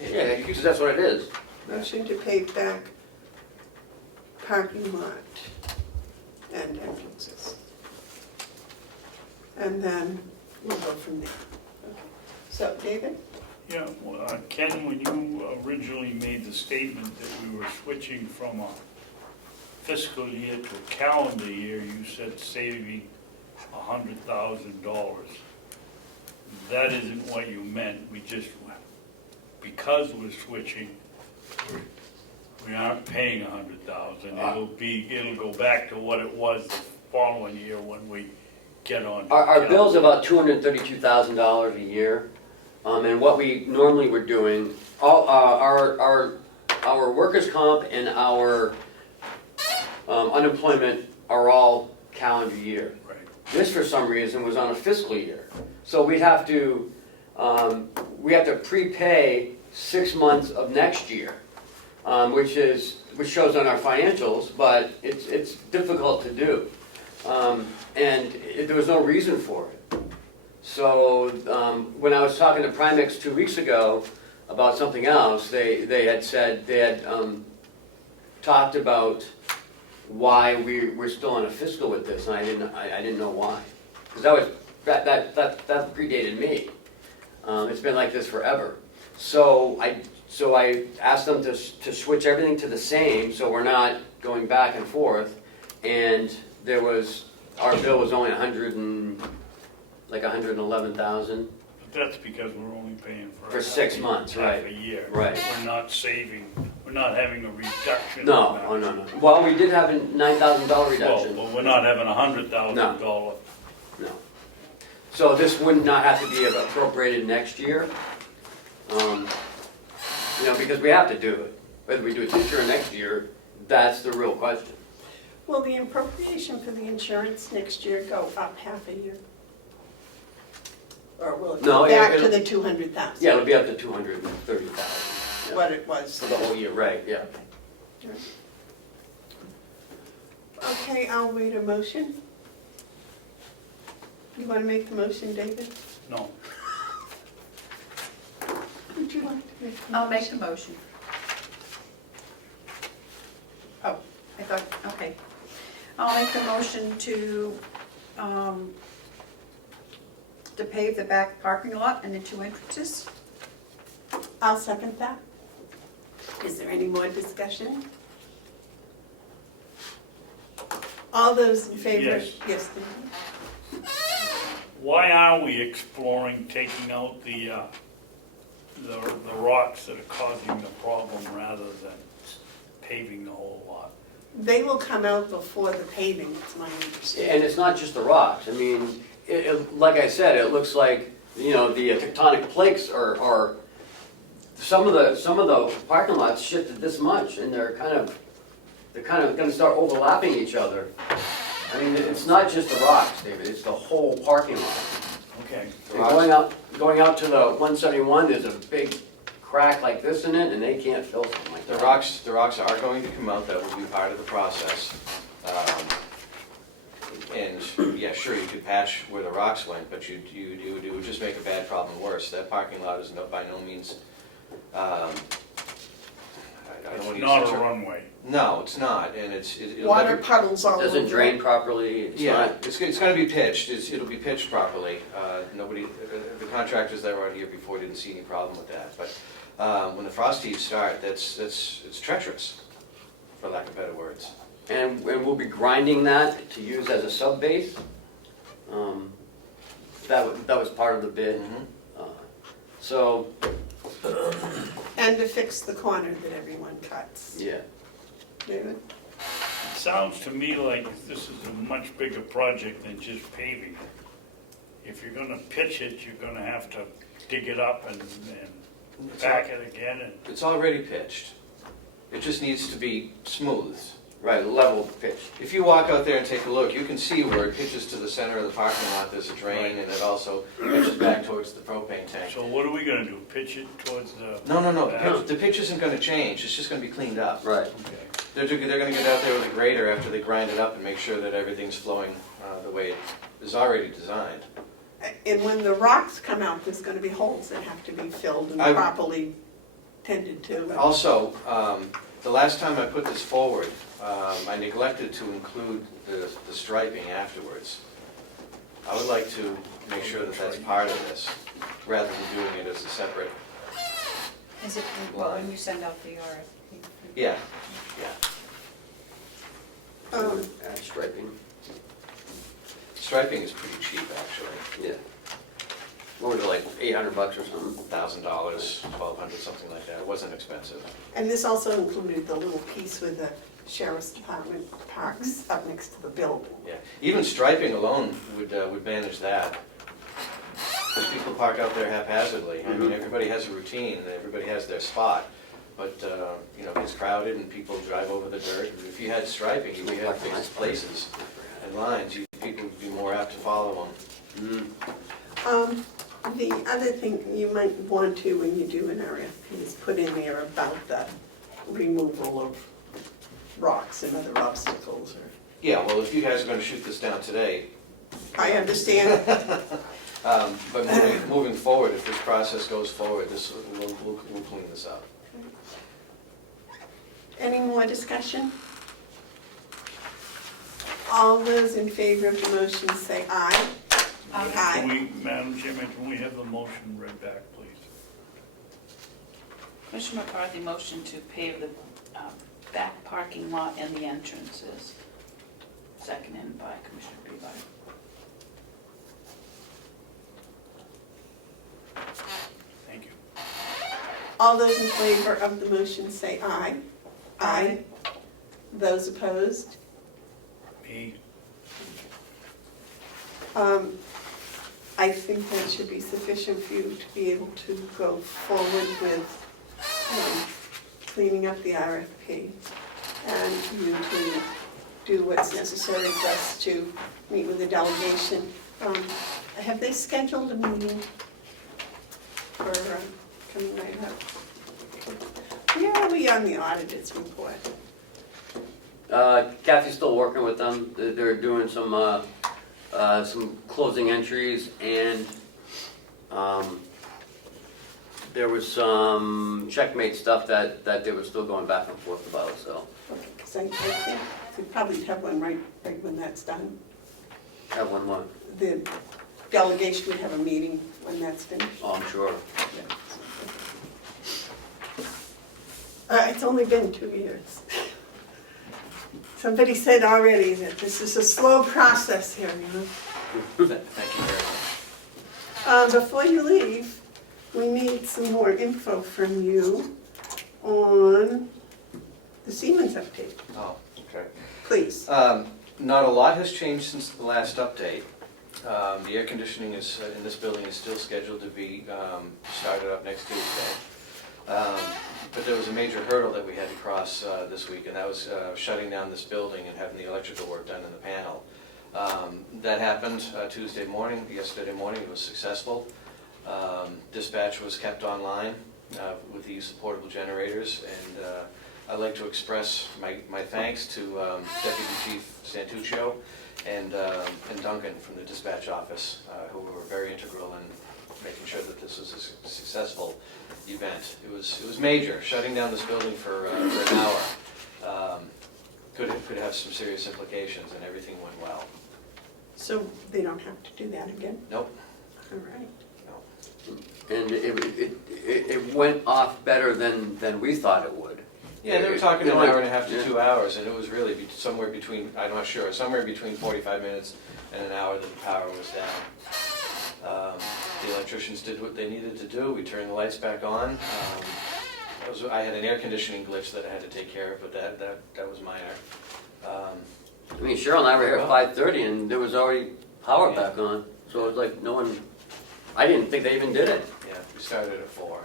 Yeah, because that's what it is. Motion to pave back parking lot and entrances. And then we'll go from there. Okay. So, David? Yeah, well, Ken, when you originally made the statement that we were switching from a fiscal year to a calendar year, you said saving $100,000. That isn't what you meant. We just, because we're switching, we aren't paying $100,000. It'll go back to what it was the following year when we get on. Our bill's about $232,000 a year, and what we normally were doing, all, our workers' comp and our unemployment are all calendar year. Right. This, for some reason, was on a fiscal year. So we have to prepay 6 months of next year, which shows on our financials, but it's difficult to do. There was no reason for it. So when I was talking to Primex 2 weeks ago about something else, they had talked about why we're still on a fiscal with this, and I didn't know why, because that predated me. It's been like this forever. So I asked them to switch everything to the same, so we're not going back and forth. And our bill was only like $111,000 But that's because we're only paying for 6 months, right? half a year. Right. We're not saving, we're not having a reduction. No, in oh that. no. Well, we did have a $9,000 Well, reduction. but we're not having $100,000. No. So this would not have to be appropriated next year, because we have to do it. Whether we do it this year or next year, that's the real question. Will the appropriation for the insurance next year go up half a year? Or will it No, go back to it'll- the 200,000? Yeah, it'll be up to $230,000 What it was. for the whole year, right, yeah. Okay, I'll wait a motion. You want to make the motion, David? No. Would you like to make the motion? I'll make the motion. Oh, I thought, okay. I'll make the motion to pave the back parking lot and the 2 entrances. I'll second that. Is there any more discussion? All those in favor? Yes. Yes, David? Why are we exploring taking out the rocks that are causing the problem rather than paving the whole lot? They will come out before the paving, it's my understanding. And it's not just the rocks, I mean, like I said, it looks like, you know, the tectonic plates are, some of the parking lots shifted this much, and they're kind of gonna start overlapping each other. I mean, it's not just the rocks, David, it's the whole parking lot. Okay. And going out to the 171, there's a big crack like this in it, and they can't fill something like The that. rocks are going to come out, that will be part of the process. And, yeah, sure, you could patch where the rocks went, but it would just make a bad problem worse. That parking lot is by no means, I don't want It's to use not the a term- runway. No, it's not, and it'll Water never- puddles all over. Doesn't drain properly, it's Yeah, not, it's gonna be pitched, it'll be pitched properly. Nobody, the contractors that were out here before didn't see any problem with that. But when the frost heaves start, it's treacherous, for lack of better words. and we'll be grinding that to use as a sub base. That was part of the bid. Mhm. So, And to fix the corner that everyone cuts. yeah. David? It sounds to me like this is a much bigger project than just paving. If you're gonna pitch it, you're gonna have to dig it up and back it again and. It's already pitched. It just needs to be smoothed. Right, level pitch. If you walk out there and take a look, you can see where it pitches to the center of the parking lot, there's a drain, and it also pitches back towards the propane tank. So what are we gonna do, pitch it towards the? No, back? the pitch isn't gonna change, it's just gonna be cleaned up. Right. Okay. They're gonna get out there with a grader after they grind it up and make sure that everything's flowing the way it is already designed. And when the rocks come out, there's gonna be holes that have to be filled and I- properly tended to. Also, the last time I put this forward, I neglected to include the striping afterwards. I would like to make sure that that's part of this, rather than doing it as a separate. Is it, well, when you send out the RFP? Yeah. Add striping, Striping is pretty cheap, actually. yeah. What was it, like $800 or something? $1,000, $1,200, something like that. It wasn't expensive. And this also included the little piece where the sheriff's department parks up next to the building. Yeah. Even striping alone would manage that. Because people park out there haphazardly. I mean, everybody has a routine, and everybody has their spot. But, you know, it gets crowded and people drive over the dirt. If you had striping, you would have fixed places and lines. People would be more apt to follow them. The other thing you might want to, when you do an RFP, is put in there about the removal of rocks and other obstacles. Yeah, well, if you guys are going to shoot this down today, I understand. but moving forward, if this process goes forward, we'll clean this up. Any more discussion? All those in favor of the motion say aye. Can we, Madam Chairman, can we have the motion read back, please? Commissioner McCarthy motioned to pave the back parking lot and the entrances. Seconded by Commissioner Bevard. Thank you. All those in favor of the motion say aye. Aye. Those opposed? Me, I think that should be sufficient for you to be able to go forward with cleaning up the RFP and you to do what's necessary for us to meet with the delegation. Have they scheduled a meeting for coming right up? Where are we on the auditor's report? Kathy's still working with them, they're doing some closing entries, and there was some checkmate stuff that they were still going back and forth about, so. Okay, because I think we probably have one right when that's done. Have one more. The delegation would have a meeting when that's finished. Oh, I'm sure. It's only been 2 years. Somebody said already that this is a slow process here, you know? Thank you very much. Before you leave, we need some more info from you on the Siemens update, Oh, okay. please. Not a lot has changed since the last update. The air conditioning is, in this building is still scheduled to be started up next Tuesday. But there was a major hurdle that we had to cross this week, and that was shutting down this building and having the electrical work done in the panel. That happened Tuesday morning. Yesterday morning it was successful. Dispatch was kept online with the use of portable generators, and I'd like to express my thanks to Deputy Chief Santuccio and Duncan from the dispatch office, who were very integral in making sure that this was a successful event. It was major. Shutting down this building for an hour could have some serious implications, and everything went well. So they don't have to do that again? Nope. All right. And it went off better than we thought it would. Yeah, they were talking an You know, hour and a half to yeah. 2 hours, and it was really somewhere between, I'm not sure, somewhere between 45 minutes and an hour that the power was down. The electricians did what they needed to do. We turned the lights back on. I had an air conditioning glitch that I had to take care of, but that was minor. I mean, Cheryl and I were here at 5:30 and there was already power back on. So it was like no one, I didn't think they even did it. Yeah, we started at 4.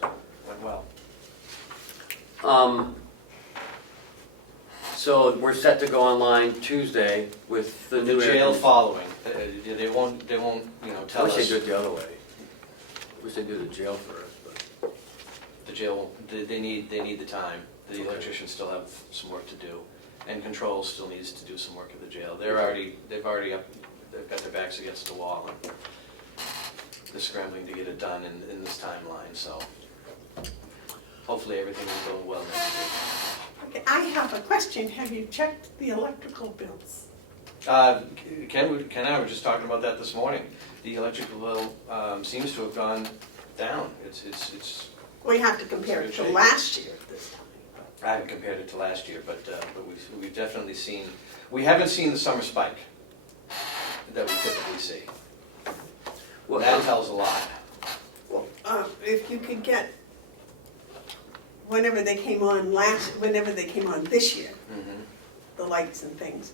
So, went well. So we're set to go online Tuesday with the new The air jail con- following. They won't, tell Wish they us. do it the other way. Wish they do the jail first, but. The jail, they need the time. The electricians still have some work to do, and control still needs to do some work at the jail. They've got their backs against the wall, and they're scrambling to get it done in this timeline, so hopefully everything will go well next week. Okay, I have a question. Have you checked the electrical bills? Ken and I were just talking about that this morning. The electrical bill seems to have gone down. It's We have to compare it to Okay. last year this time. I haven't compared it to last year, but we've definitely seen, we haven't seen the summer spike that we typically see. Well, That tells a lot. Well, if you could get, whenever they came on this year, Mhm. the lights and things,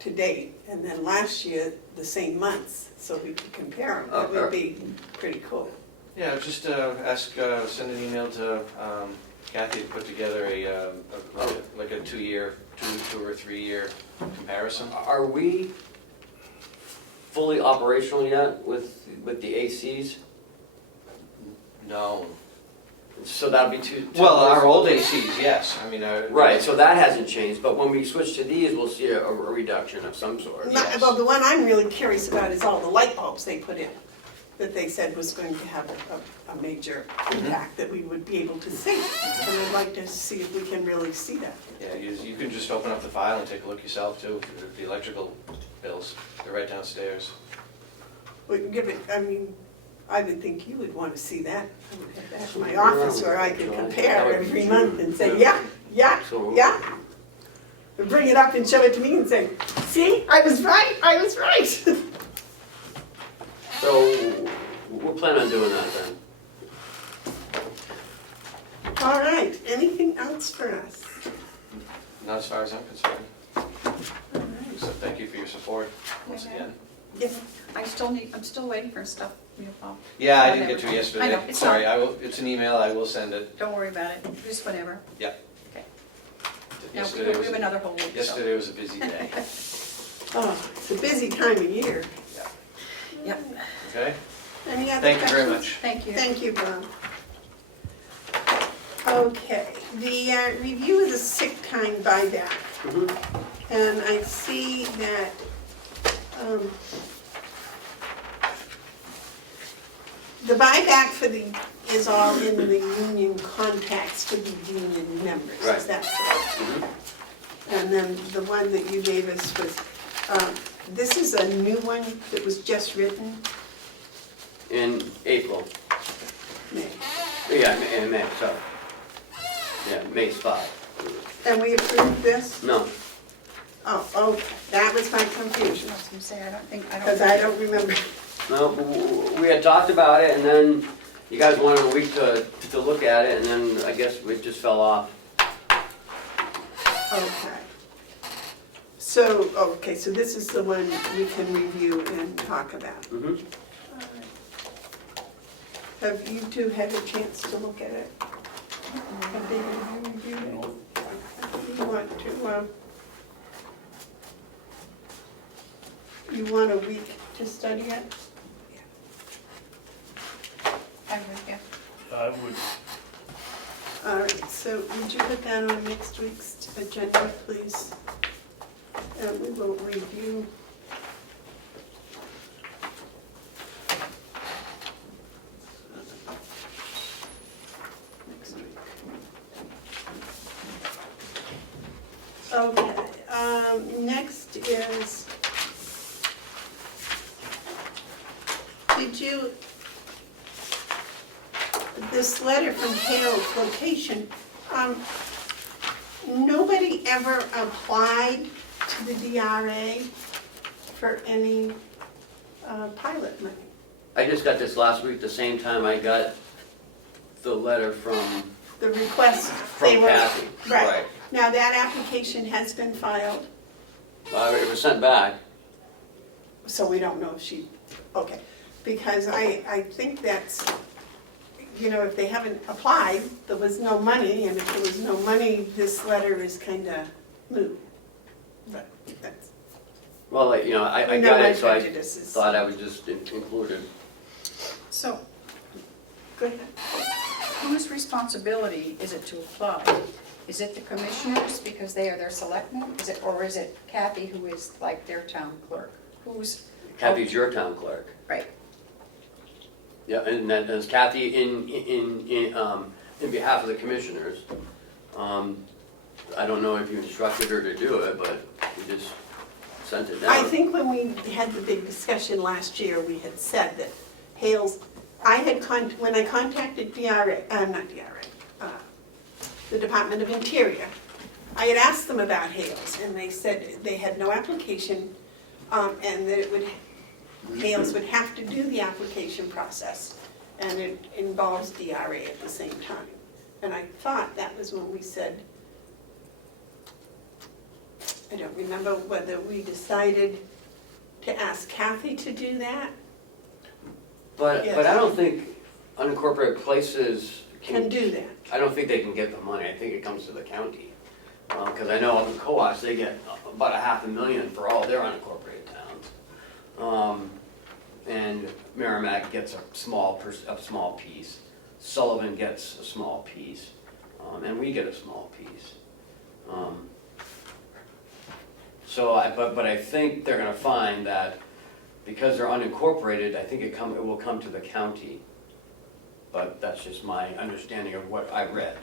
to date, and then last year, the same months, so we could compare them, that would be pretty cool. Yeah, just send an email to Kathy to put together like a 2-year, 2 or 3 year comparison. Are we fully operational yet with the ACs? No. So that'd be two. Well, our old ACs, yes. I mean, Right, so that hasn't changed, but when we switch to these, we'll see a reduction of some sort. Yes. Well, the one I'm really curious about is all the light bulbs they put in, that they said was going to have a major impact that we would be able to see. And I'd like to see if we can really see that. Yeah, you can just open up the file and take a look yourself too, the electrical bills. They're right downstairs. We can give it, I mean, I would think you would want to see that. I would have that in my office where I could compare every month and say, yeah, yeah, yeah. And bring it up and show it to me and say, see, I was right, I was right. So we'll plan on doing that then. All right, anything else for us? Not as far as I'm concerned. So thank you for your support once Okay. again. Yes. I'm still waiting for stuff from you, Paul. Yeah, I didn't get to it I yesterday. know, it's Sorry, fine. it's an email, I will send it. Don't worry about it, just whenever. Yeah. Okay. Now, we Yesterday have another whole week, so. Yesterday was a busy day. Oh, it's a busy time of year. Yep, Okay? Any other Thank you very questions? much. thank you. Thank you, Bob. Okay, the review of the sick time buyback. And I see that the buyback is all in the union contacts to the union members, is Right. that correct? And then the one that you gave us was, this is a new one that was just written, In April, May. yeah, in May, sorry. Yeah, May's 5. And we approved this? No, Oh, okay, that was my confusion, I was gonna say, I don't think, because I don't remember No, we had talked about it, and then you guys wanted a week to look at it, and then I guess it just fell off. Okay. So, okay, so this is the one we can review and talk about. Mhm. All right. Have you two had a chance to look at it? Have they reviewed it? No. You want to, you want a week to study it? I'm with you. I would, All right, so would you put that on next week's agenda, please? And we will review. Next week. Okay, next is, did you, this letter from Carroll's location, nobody ever applied to the DRA for any pilot money. I just got this last week, the same time I got the letter from The request, they were. Kathy. Right. Now, that application has been filed, It was sent back. so we don't know if she, okay. Because I think that's, you know, if they haven't applied, there was no money, and if there was no money, this letter is kind of moot. But that's, Well, I I know got my it, so I prejudice is- thought I would just include it. So go ahead. whose responsibility is it to apply? Is it the commissioners because they are their selectmen? Is it, or is it Kathy who is like their town clerk? Who's, Kathy's your town clerk. right, Yeah, and then there's Kathy in behalf of the commissioners. I don't know if you instructed her to do it, but you just sent it down. I think when we had the big discussion last year, we had said that Hales, when I contacted the Department of Interior, I had asked them about Hales, and they said they had no application, and that Hales would have to do the application process, and it involves DRA at the same time. And I thought that was when we said, I don't remember whether we decided to ask Kathy to do that. But Yes. I don't think unincorporated places Can do that. I don't think they can get the money. I think it comes to the county. Because I know the co-ops, they get about $500,000 for all their unincorporated towns. And Merrimack gets a small piece. Sullivan gets a small piece. And we get a small piece. But I think they're gonna find that because they're unincorporated, I think it will come to the county. But that's just my understanding of what I read.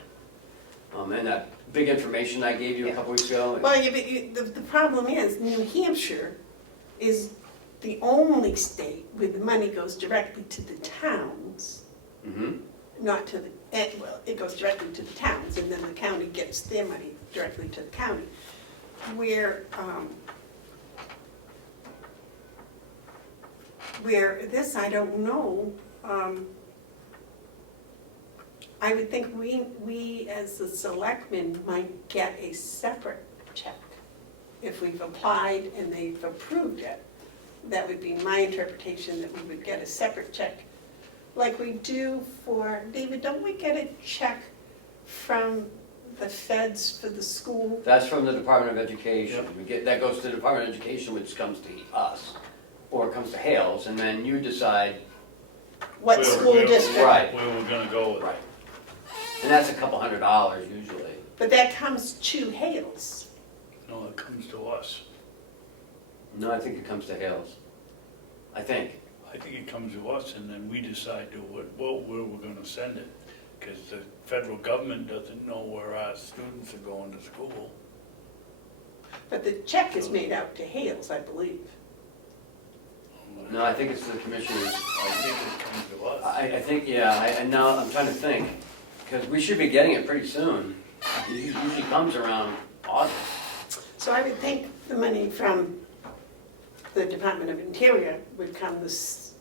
And that big information I gave you a couple weeks ago. Well, the problem is, New Hampshire is the only state where the money goes directly to the towns, Mhm. not to the, well, it goes directly to the towns, and then the county gets their money directly to the county. Where this, I don't know. I would think we as the selectmen might get a separate check. If we've applied and they've approved it, that would be my interpretation, that we would get a separate check. Like we do for, David, don't we get a check from the feds for the school? That's from the Department of Education. That goes to the Department of Education, which comes to us, or it comes to Hales, and then you decide. What Where- school where- district? Right. where we're gonna go with it. Right. And that's a couple $100 usually. But that comes to Hales. No, it comes to us. No, I think it comes to Hales. I think. I think it comes to us, and then we decide to where we're gonna send it. Because the federal government doesn't know where our students are going to school. But the check is made out to Hales, I believe. No, I think it's the commissioners. I think it comes to us. I think, yeah, and now I'm trying to think, because we should be getting it pretty soon. It usually comes around August. So I would think the money from the Department of Interior would come this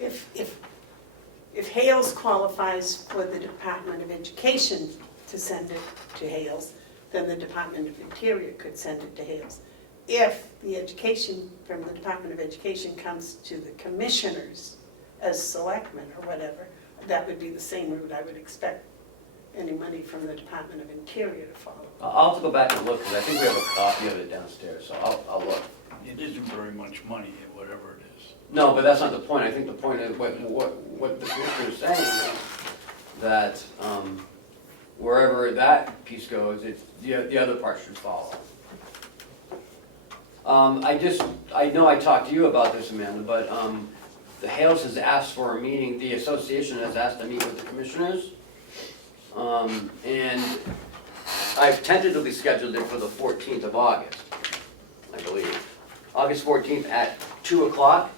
if Hales qualifies for the Department of Education to send it to Hales, then the Department of Interior could send it to Hales. If the education from the Department of Education comes to the commissioners as selectmen or whatever, that would be the same route I would expect any money from the Department of Interior to follow. I'll have to go back and look, because I think we have a copy of it downstairs, so I'll look. It isn't very much money, whatever it is. No, but that's not the point. I think the point is what the commissioner is saying is that wherever that piece goes, the other part should follow. I know I talked to you about this, Amanda, but the Hales has asked for a meeting, the association has asked to meet with the commissioners. And I've tentatively scheduled it for the 14th of August, I believe. August 14th at 2 o'clock.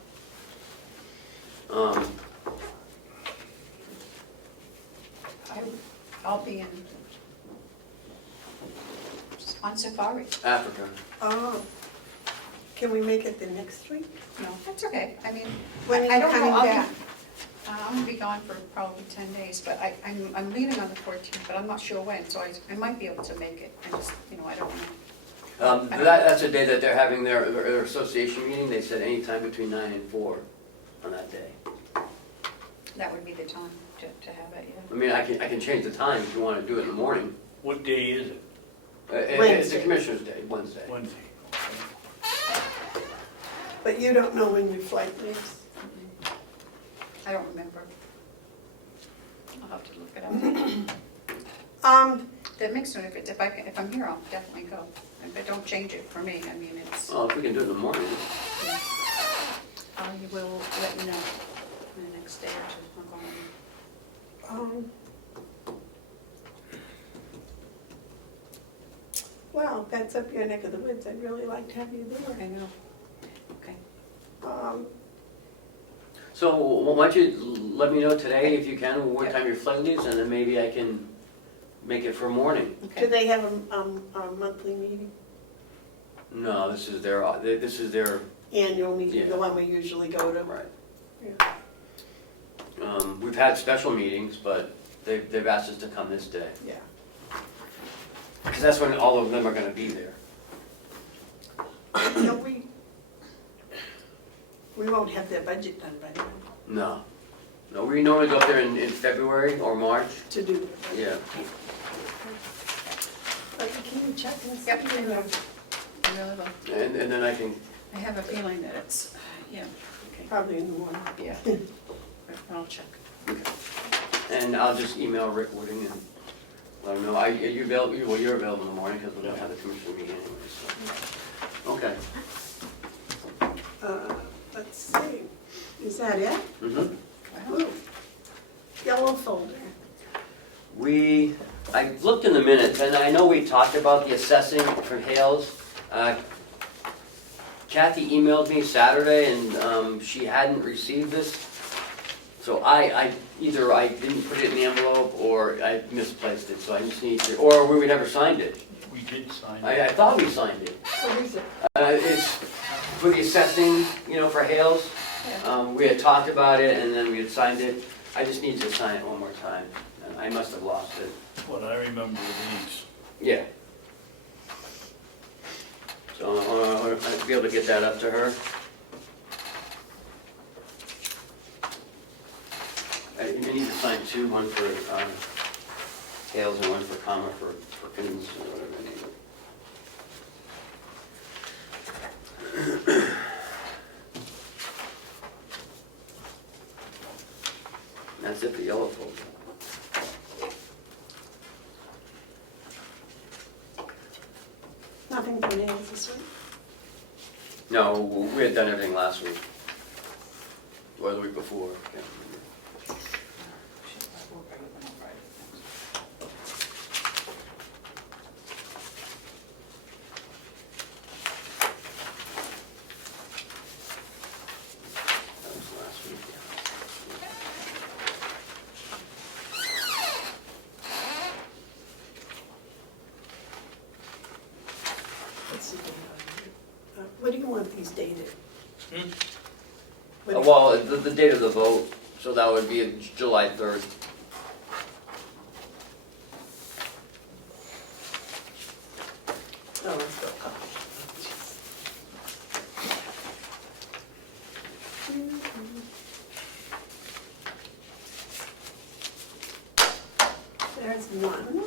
I'll be on safari. Africa. Oh, can we make it the next week? No, that's okay. I mean, When are I you don't know. coming back? I'm gonna be gone for probably 10 days, but I'm leaving on the 14th, but I'm not sure when, so I might be able to make it. I just, I don't know. That's a day that they're having their association meeting. They said anytime between 9 and 4 on that day. That would be the time to have it, yeah. I mean, I can change the time if you want to do it in the morning. What day is it? It's the Wednesday. Commissioner's Day, Wednesday. Wednesday. But you don't know when your flight leaves? I don't remember. I'll have to look it up. That makes no difference. If I'm here, I'll definitely go. But don't change it for me. I mean, it's, Well, if we can do it in the morning. yeah. I will let you know in the next day or two. I'm going. Well, that's up your neck of the woods. I'd really like to have you there. I know. Okay. So why don't you let me know today if you can, what time your flight leaves, and then maybe I can make it for morning. Do Okay. they have a monthly meeting? No, this is their, Annual meeting, Yeah. the one we usually go to? right. Yeah. We've had special meetings, but they've asked us to come this day. Yeah. Because that's when all of them are gonna be there. No, we won't have their budget done by then No. No, we normally go up there in February or March. to do it. Yeah. But can you check and see? Yep, I will. I really will. And then I can, I have a feeling that it's, yeah, okay, Probably in the morning. yeah. But I'll check. and I'll just email Rick Wooding and let him know. Are you available? Well, you're available in the morning because we're gonna have the commissioner meeting anyway, so. Okay. Let's see, is that it? Mm-hmm. Ooh, yellow folder. I looked in the minutes, and I know we talked about the assessing for Hales. Kathy emailed me Saturday, and she hadn't received this. So either I didn't put it in the envelope, or I misplaced it, so I just need to, or we never signed it. We did sign I it. thought we signed it. What is it? It's for the assessing, for Hales. We had talked about it, and then we had signed it. I just need to sign it one more time. I must have lost it. What I remember of these. Yeah. So I'll be able to get that up to her. You need to sign two, one for Hales and one for Comeau for Perkins or whatever they need. That's it for yellow folder. Nothing for nails this week? No, we had done everything last week. Or the week before. Can't remember. That was last week, yeah. Let's see. What do you want these dated? Well, the date of the vote, so that would be July 3rd. Oh, let's go. There's one.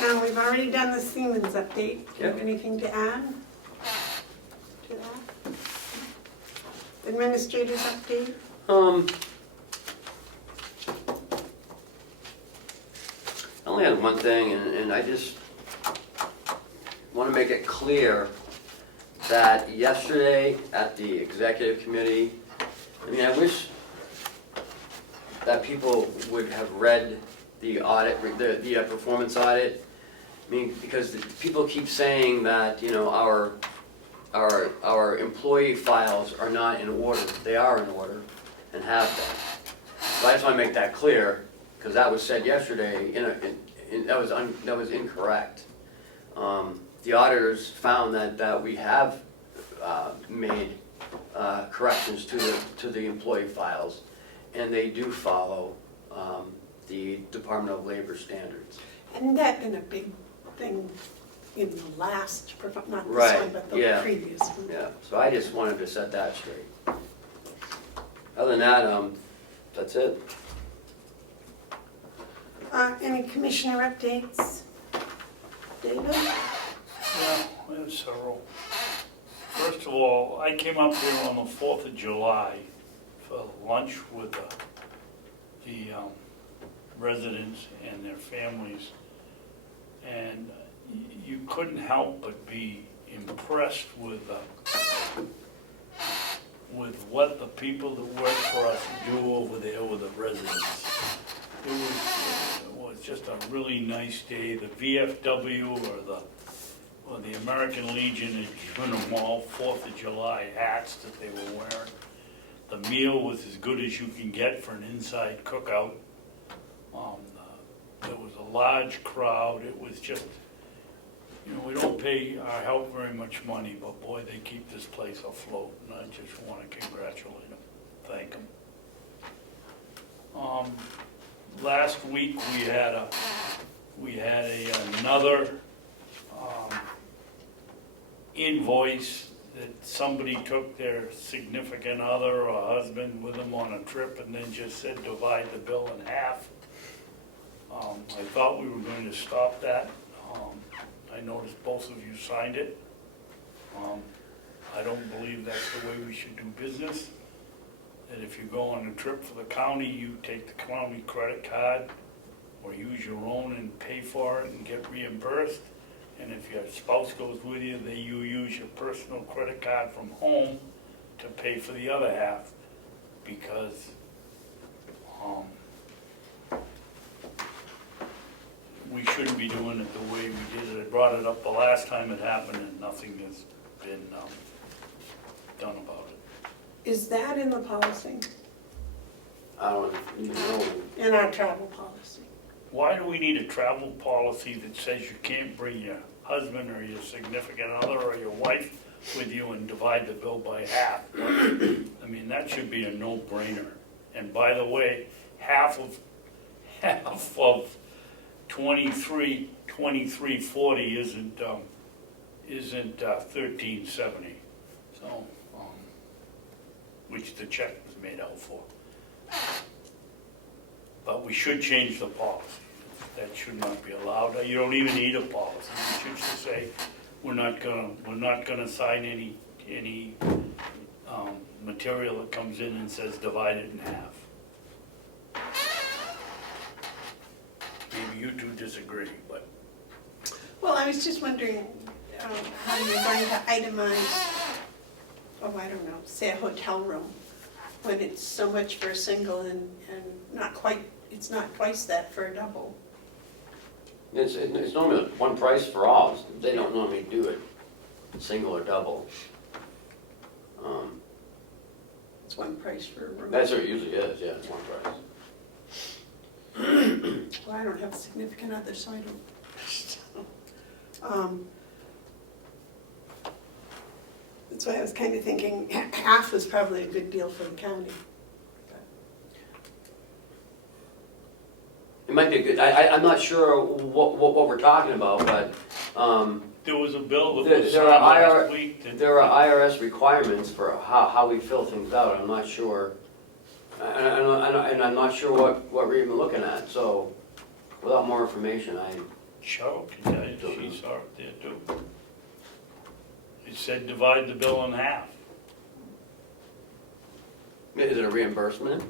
Now, we've already done the Siemens update. Do you have Yep. anything to add to that? Administrators update? I only had one thing, and I just want to make it clear that yesterday at the executive committee, I mean, I wish that people would have read the audit, the performance audit. I mean, because people keep saying that, you know, our employee files are not in order. They are in order and have been. So I just want to make that clear, because that was said yesterday, that was incorrect. The auditors found that we have made corrections to the employee files, and they do follow the Department of Labor standards. Hadn't that been a big thing in the last, not this Right, one, but the yeah. previous one? Yeah, so I just wanted to set that straight. Other than that, that's it. Any commissioner updates? David? Yeah, there's several. First of all, I came up here on the 4th of July for lunch with the residents and their families. And you couldn't help but be impressed with what the people that work for us do over there with the residents. It was just a really nice day. The VFW or the American Legion had given them all 4th of July hats that they were wearing. The meal was as good as you can get for an inside cookout. There was a large crowd. It was just, you know, we don't pay our help very much money, but boy, they keep this place afloat, and I just want to congratulate them, thank them. Last week we had another invoice that somebody took their significant other or husband with them on a trip and then just said divide the bill in half. I thought we were going to stop that. I noticed both of you signed it. I don't believe that's the way we should do business. That if you go on a trip for the county, you take the county credit card or use your own and pay for it and get reimbursed. And if your spouse goes with you, then you use your personal credit card from home to pay for the other half, because we shouldn't be doing it the way we did it. I brought it up the last time it happened and nothing has been done about it. Is that in the policy, I don't know. in our travel policy? Why do we need a travel policy that says you can't bring your husband or your significant other or your wife with you and divide the bill by half? I mean, that should be a no-brainer. And by the way, half of 2340 isn't 1370. So, which the check was made out for. But we should change the policy. That should not be allowed. You don't even need a policy. You should just say, we're not gonna sign any material that comes in and says divide it in half. Maybe you two disagree, but Well, I was just wondering how you're going to itemize I don't know, say a hotel room, when it's so much for a single and not quite, it's not twice that for a double. It's normally one price for all. They don't normally do it single or double. It's one price for a room. That's what it usually is, yeah, it's one price. Well, I don't have a significant other, so I don't. That's why I was kind of thinking half was probably a good deal for the county. It might be a good, I'm not sure what we're talking about, but, There was a bill that There- was there signed are last week that. there are IRS requirements for how we fill things out. I'm not sure, and I'm not sure what we're even looking at, so without more information, Cheryl can tell you, she saw it there too. It said divide the bill in half. is it a reimbursement?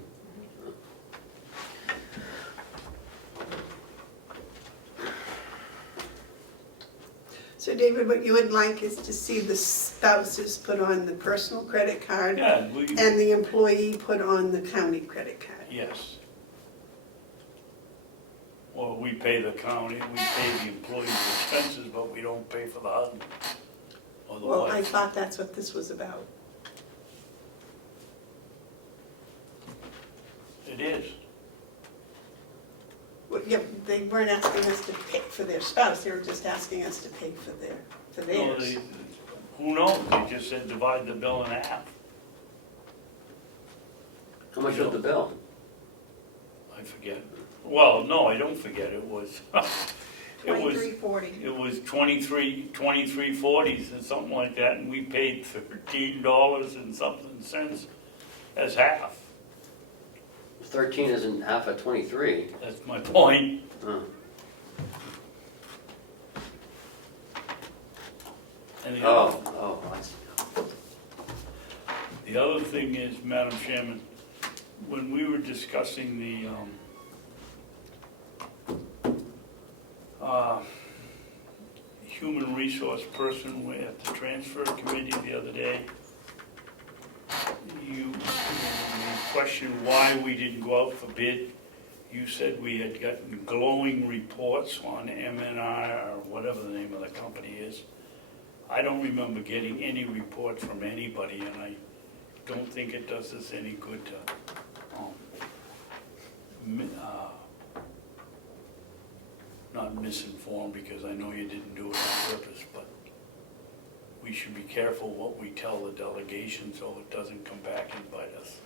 So David, what you would like is to see the spouses put on the personal credit card Yeah, and the employee put on the county credit card. yes. Well, we pay the county, we pay the employees' expenses, but we don't pay for the husband or the Well, I wife. thought that's what this was about. It is. Well, yeah, they weren't asking us to pay for their spouse, they were just asking us to pay for No, theirs. who knows? They just said divide the bill in half. How much was the bill? I forget. Well, no, I don't forget. It was, it was, 2340. it was 23.40 and something like that, and we paid $13 and something cents as half. 13 isn't half of 23. That's my point. Huh. And the Oh, I see. The other thing is, Madam Chairman, when we were discussing the human resource person at the transfer committee the other day, you questioned why we didn't go out for bid. You said we had gotten glowing reports on MNR, or whatever the name of the company is. I don't remember getting any report from anybody, and I don't think it does us any good to not misinform, because I know you didn't do it on purpose, but we should be careful what we tell the delegation so it doesn't come back and bite us.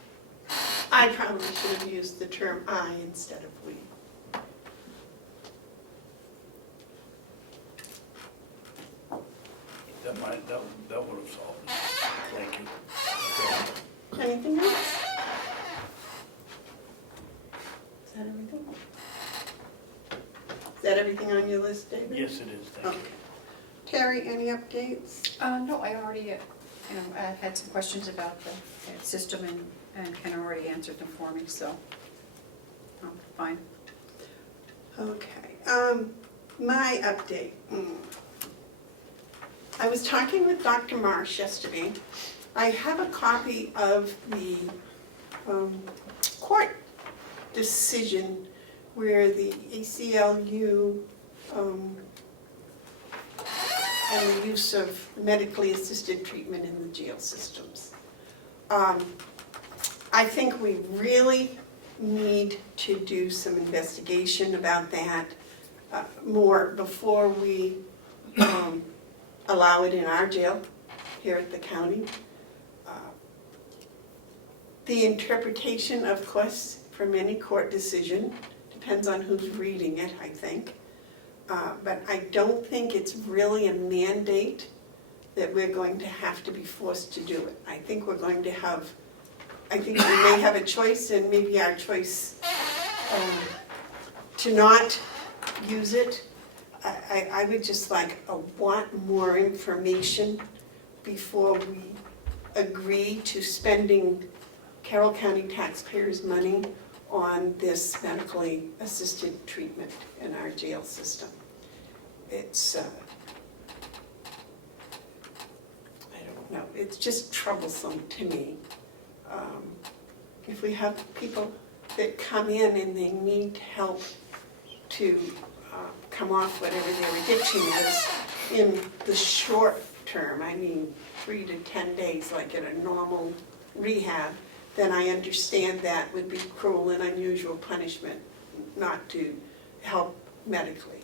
I probably should have used the term I instead of we. That would have solved it. Thank you. Anything else? Is that everything? Is that everything on your list, David? Yes, it is, thank Okay. you. Terry, any updates? No, I already, I had some questions about the system and Ken already answered them for me, so, fine. Okay, my update. I was talking with Dr. Marsh yesterday. I have a copy of the court decision where the ACLU and the use of medically assisted treatment in the jail systems. I think we really need to do some investigation about that more before we allow it in our jail here at the county. The interpretation, of course, from any court decision depends on who's reading it, I think. But I don't think it's really a mandate that we're going to have to be forced to do it. I think we're going to have, I think we may have a choice, and maybe our choice to not use it. I would just like want more information before we agree to spending Carroll County taxpayers' money on this medically assisted treatment in our jail system. It's, I don't know, it's just troublesome to me. If we have people that come in and they need help to come off whatever their addiction is in the short term, I mean 3 to 10 days, like at a normal rehab, then I understand that would be cruel and unusual punishment not to help medically.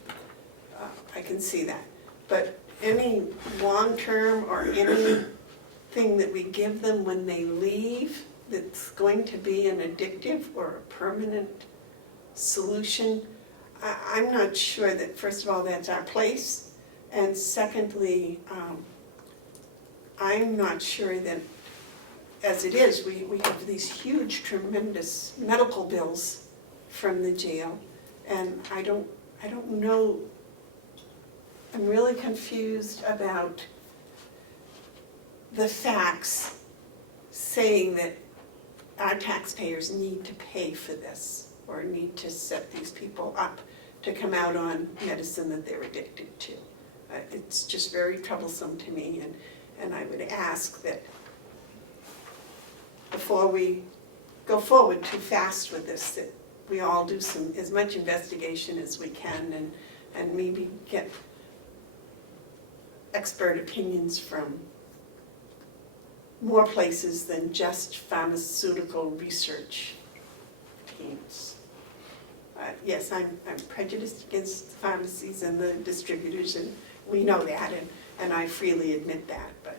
I can see that. But any long-term or anything that we give them when they leave that's going to be an addictive or a permanent solution, I'm not sure that, first of all, that's our place, and secondly, I'm not sure that, as it is, we have these huge, tremendous medical bills from the jail, and I don't know, I'm really confused about the facts saying that our taxpayers need to pay for this, or need to set these people up to come out on medicine that they're addicted to. It's just very troublesome to me, and I would ask that before we go forward too fast with this, that we all do as much investigation as we can, and maybe get expert opinions from more places than just pharmaceutical research teams. Yes, I'm prejudiced against pharmacies and the distributors, and we know that, and I freely admit that, but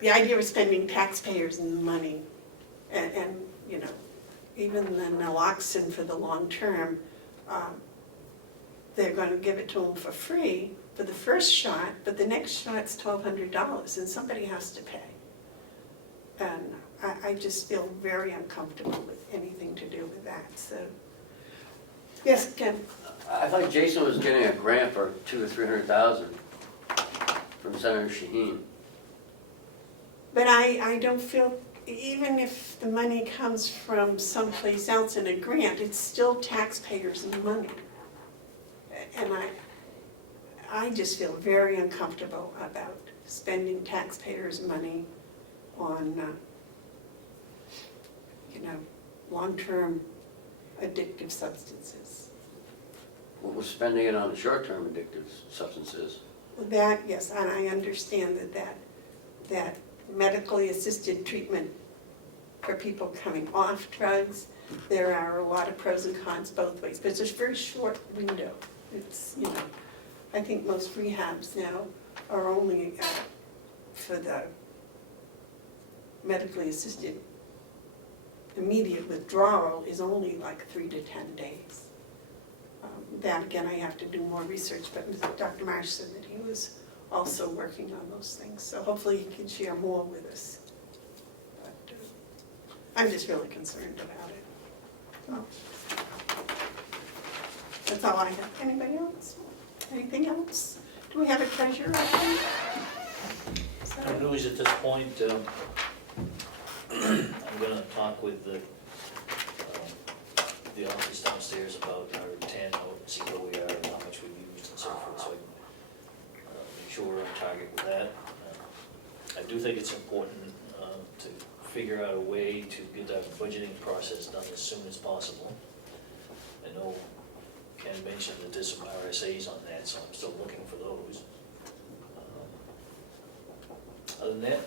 the idea of spending taxpayers' money, and you know, even the naloxone for the long term, they're going to give it to them for free for the first shot, but the next shot's $1,200, and somebody has to pay. And I just feel very uncomfortable with anything to do with that. So, yes, Ken. I thought Jason was getting a grant for $200,000 or $300,000 from Senator Shaheen. But I don't feel, even if the money comes from someplace else in a grant, it's still taxpayers' money. And I just feel very uncomfortable about spending taxpayers' money on, long-term addictive substances. Well, we're spending it on short-term addictive substances. That, yes, and I understand that medically assisted treatment for people coming off drugs, there are a lot of pros and cons both ways, but it's a very short window. It's, I think most rehabs now are only for the medically assisted immediate withdrawal is only like 3 to 10 days. That again, I have to do more research, but Dr. Marsh said that he was also working on those things, so hopefully he can share more with us. But I'm just really concerned about it. So, that's all I have. Anybody else? Anything else? Do we have a treasurer? No news at this point. I'm gonna talk with the office downstairs about our tan note, and see where we are and how much we've used and so forth, so I can make sure we're on target with that. I do think it's important to figure out a way to get our budgeting process done as soon as possible. I know Ken mentioned that there's some RSAs on that, so I'm still looking for those. Other than that,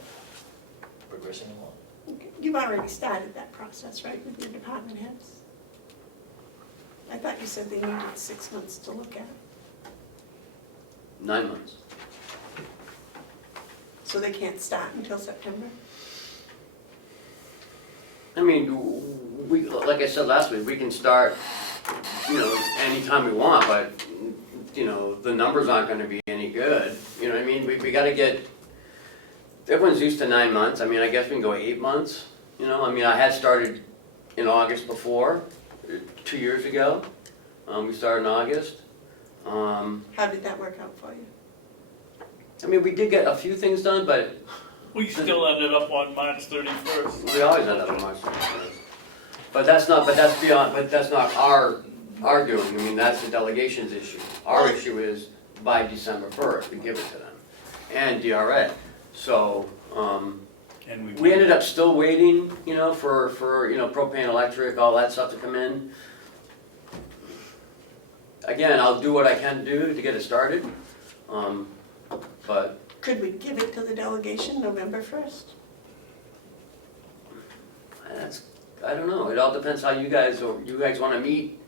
progressing along. You've already started that process, right, with your department heads? I thought you said they needed 6 months to look at it. 9 months. So they can't start until September? I mean, we, like I said last week, we can start, anytime we want, but, the numbers aren't gonna be any good. You know what I mean? We gotta get, everyone's used to 9 months. I mean, I guess we can go 8 months. I had started in August before, 2 years ago. We started in August. How did that work out for you? I mean, we did get a few things done, but We still ended up on March 31st. we always end up in March 31st. But that's not our doing. I mean, that's the delegation's issue. Our issue is by December 1st, we give it to them. and DRA. So, And we ended up still waiting, for propane, electric, all that stuff to come in. Again, I'll do what I can do to get it started, but Could we give it to the delegation November 1st? I don't know, it all depends how you guys wanna meet,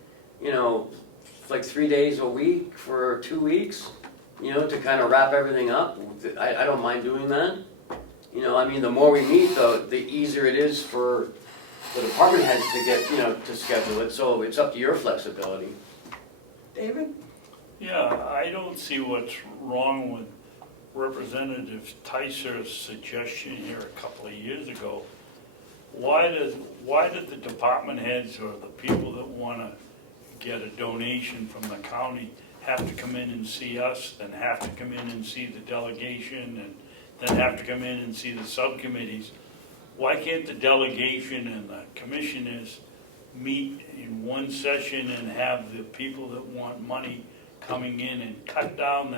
like 3 days a week for 2 weeks, to kind of wrap everything up. I don't mind doing that. The more we meet, the easier it is for the department heads to get, to schedule it, so it's up to your flexibility. David? Yeah, I don't see what's wrong with Representative Ticer's suggestion here a couple of years ago. Why did the department heads or the people that wanna get a donation from the county have to come in and see us, then have to come in and see the delegation, and then have to come in and see the subcommittees? Why can't the delegation and the commissioners meet in one session and have the people that want money coming in and cut down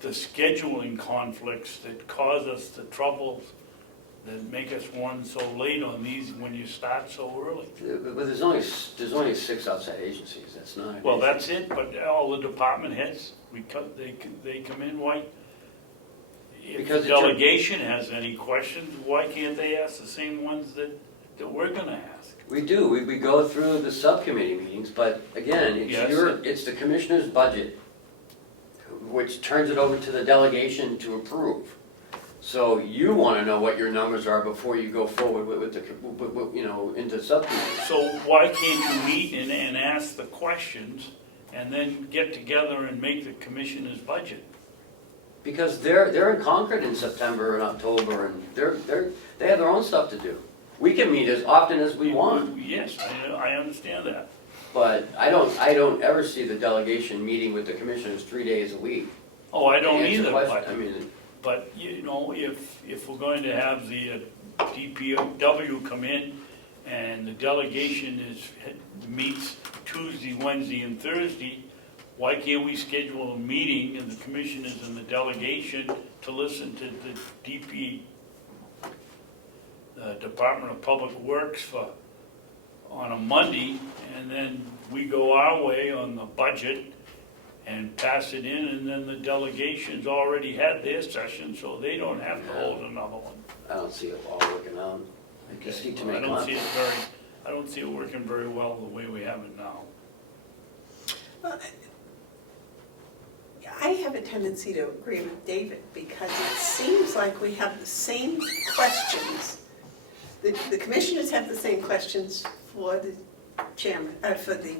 the scheduling conflicts that cause us the troubles that make us run so late on these when you start so early? But there's only 6 outside agencies, that's not. Well, that's it, but all the department heads, they come in, why? If the Because delegation has any questions, why can't they ask the same ones that we're gonna ask? We do, we go through the subcommittee meetings, but again, Yes. it's the commissioner's budget, which turns it over to the delegation to approve. So you wanna know what your numbers are before you go forward into subcommittee. So why can't you meet and ask the questions and then get together and make the commissioner's budget? Because they're in Concord in September and October, and they have their own stuff to do. We can meet as often as we want, Yes, I understand that. but I don't ever see the delegation meeting with the commissioners 3 days a week. Oh, I to don't answer either, questions. but if we're going to have the DPW come in and the delegation meets Tuesday, Wednesday, and Thursday, why can't we schedule a meeting of the commissioners and the delegation to listen to the Department of Public Works on a Monday, and then we go our way on the budget and pass it in, and then the delegation's already had their session, so they don't have to hold another one. I don't see it all working out. I just need to I make don't see it working very well the way we have it now. Well, I have a tendency to agree with David because it seems like we have the same questions. The commissioners have the same questions for the chairman, for the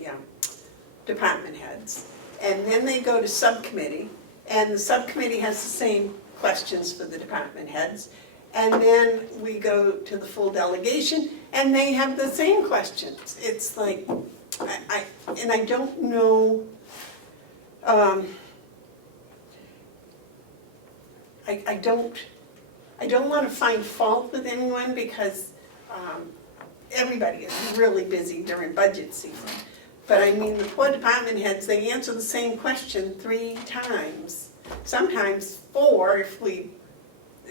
department heads. And then they go to subcommittee, and the subcommittee has the same questions for the department heads. And then we go to the full delegation, and they have the same questions. It's like, I don't know, I don't want to find fault with anyone because everybody is really busy during budget season. But I mean, the poor department heads, they answer the same question 3 times, sometimes 4 if we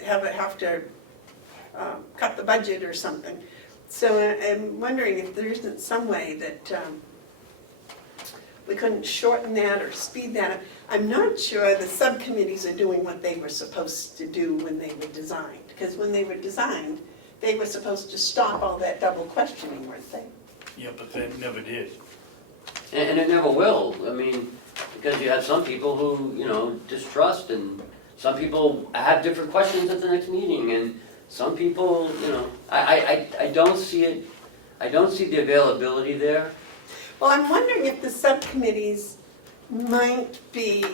have to cut the budget or something. So I'm wondering if there isn't some way that we couldn't shorten that or speed that up. I'm not sure the subcommittees are doing what they were supposed to do when they were designed. Because when they were designed, they were supposed to stop all that double questioning, weren't they? Yeah, but they never did. And it never will, because you have some people who, distrust, and some people have different questions at the next meeting, and some people, I don't see it, I don't see the availability there. Well, I'm wondering if the subcommittees might be,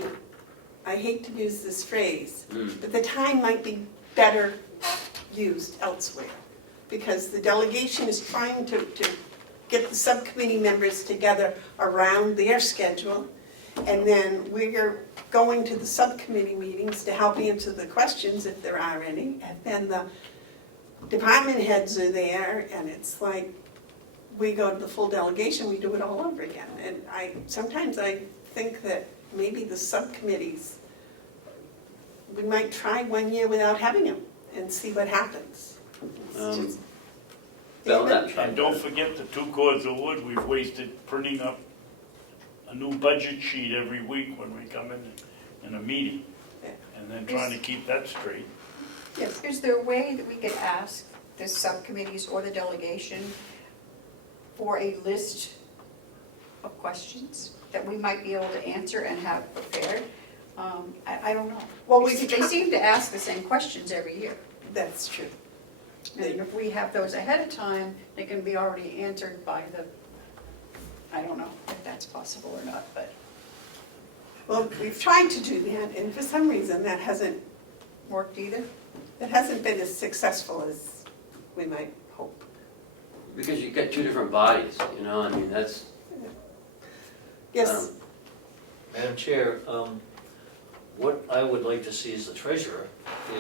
I hate to use this phrase, but the time might be better used elsewhere. Because the delegation is trying to get the subcommittee members together around their schedule. And then we're going to the subcommittee meetings to help answer the questions if there are any. And then the department heads are there, and it's like, we go to the full delegation, we do it all over again. And sometimes I think that maybe the subcommittees we might try 1 year without having them and see what happens. It's just- Well, David? And don't forget the 2 cords of wood we've wasted printing up a new budget sheet every week when we come in a meeting. Yeah. And then trying to keep that straight. Yes, Is there a way that we could ask the subcommittees or the delegation for a list of questions that we might be able to answer and have prepared? I don't know. Well, They seem to ask the same questions every year. that's true. And if we have those ahead of time, they can be already answered by the, I don't know if that's possible or not, but Well, we've tried to do that, and for some reason, that hasn't worked either. been as successful as we might hope. Because you got 2 different bodies, you know, I mean, that's, Yes, Madam Chair, what I would like to see as the treasurer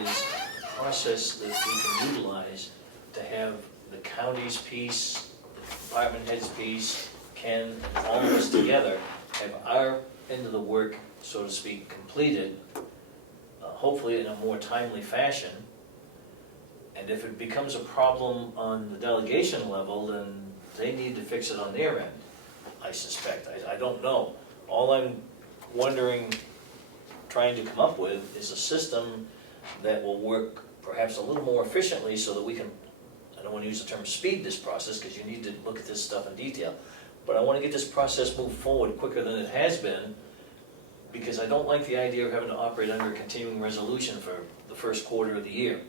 is a process that we can utilize to have the county's piece, the department head's piece, Ken, and all of us together, have our end of the work, so to speak, completed, hopefully in a more timely fashion. And if it becomes a problem on the delegation level, then they need to fix it on their end, I suspect. I don't know. All I'm wondering, trying to come up with, is a system that will work perhaps a little more efficiently so that we can, I don't want to use the term speed this process, because you need to look at this stuff in detail, but I want to get this process moved forward quicker than it has been, because I don't like the idea of having to operate under a continuing resolution for the first quarter of the year.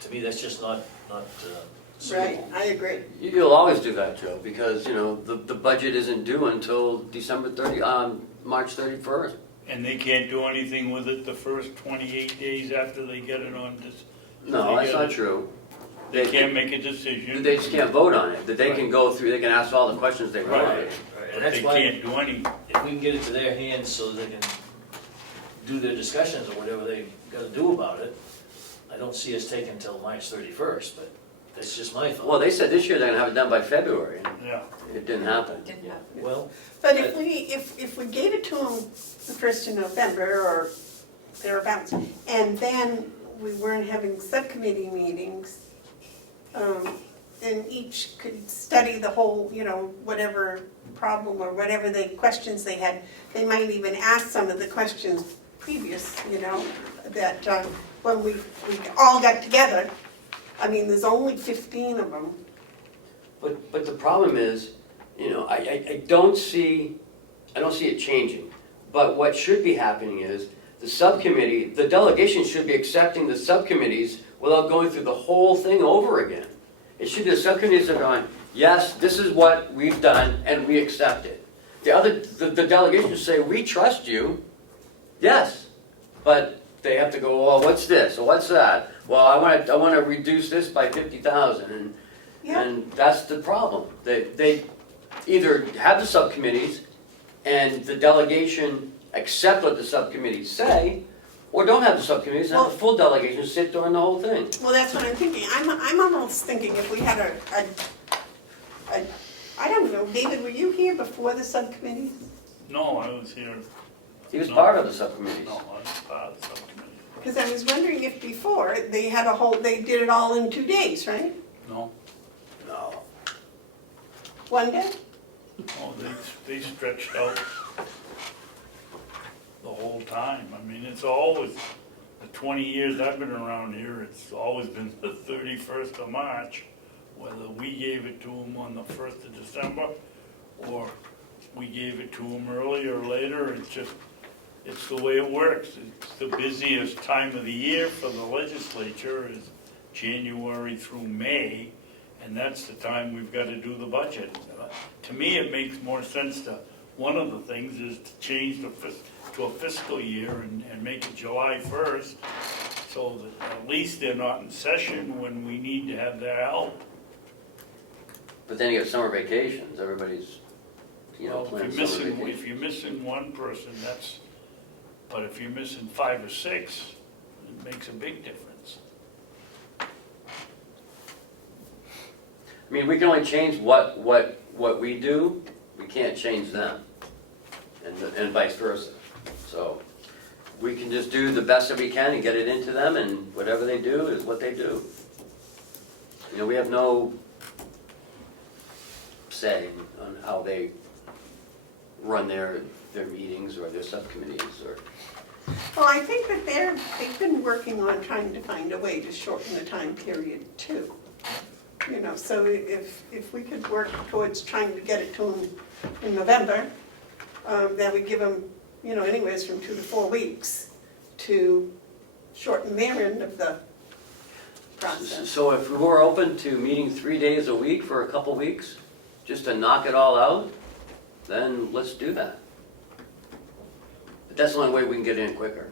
To me, that's just not right, suitable. I agree. you'll always do that, Joe, because, you know, the budget isn't due until March 31st. And they can't do anything with it the first 28 days after they get it on this. No, that's not true. They can't make a decision. They just can't vote on it, that they can go through, they can ask all the questions they want. Right, and But that's they why, can't do any. if we can get it to their hands so they can do their discussions or whatever they gotta do about it, I don't see us taking until March 31st, but that's just my thought. Well, they said this year they're gonna have it done by February, and Yeah. it didn't happen. Didn't happen. Well, But if we gave it to them the 1st of November or thereabouts, and then we weren't having subcommittee meetings, and each could study the whole, you know, whatever problem or whatever the questions they had, they might even ask some of the questions previous, you know, that when we all got together. I mean, there's only 15 of them. But the problem is, you know, I don't see it changing. But what should be happening is, the delegation should be accepting the subcommittees without going through the whole thing over again. It should be the subcommittees that are going, yes, this is what we've done, and we accept it. The delegation should say, we trust you, yes, but they have to go, well, what's this, or what's that? Well, I want to reduce this by 50,000, Yeah. and that's the problem. They either have the subcommittees, and the delegation accept what the subcommittees say, or don't have the subcommittees and have the full delegation sit during the whole thing. Well, that's what I'm thinking. I'm almost thinking if we had I don't know, David, were you here before the subcommittees? No, I was here. He was No. part of the subcommittees. No, I was part of the subcommittee. Because I was wondering if before, they did it all in 2 days, right? No, No. One day? oh, they stretched out the whole time. I mean, it's always, the 20 years I've been around here, it's always been the 31st of March, whether we gave it to them on the 1st of December, or we gave it to them earlier or later. It's the way it works. It's the busiest time of the year for the legislature is January through May, and that's the time we've got to do the budget. To me, it makes more sense one of the things is to change to a fiscal year and make it July 1st, so that at least they're not in session when we need to have their help. But then you got summer vacations, everybody's, you know, Well, planning if summer you're vacation. if you're missing one person, but if you're missing 5 or 6, it makes a big difference. I mean, we can only change what we do, we can't change them, and vice versa. So, we we can just do the best that we can and get it into them, and whatever they do is what they do. You know, we have no say on how they run their meetings or their subcommittees or. Well, I think that they've been working on trying to find a way to shorten the time period too. You know, so if we could work towards trying to get it to them in November, that would give them, you know, anyways from 2 to 4 weeks to shorten their end of the process. So if we were open to meeting 3 days a week for a couple weeks, just to knock it all out, then let's do that. But that's the only way we can get in quicker.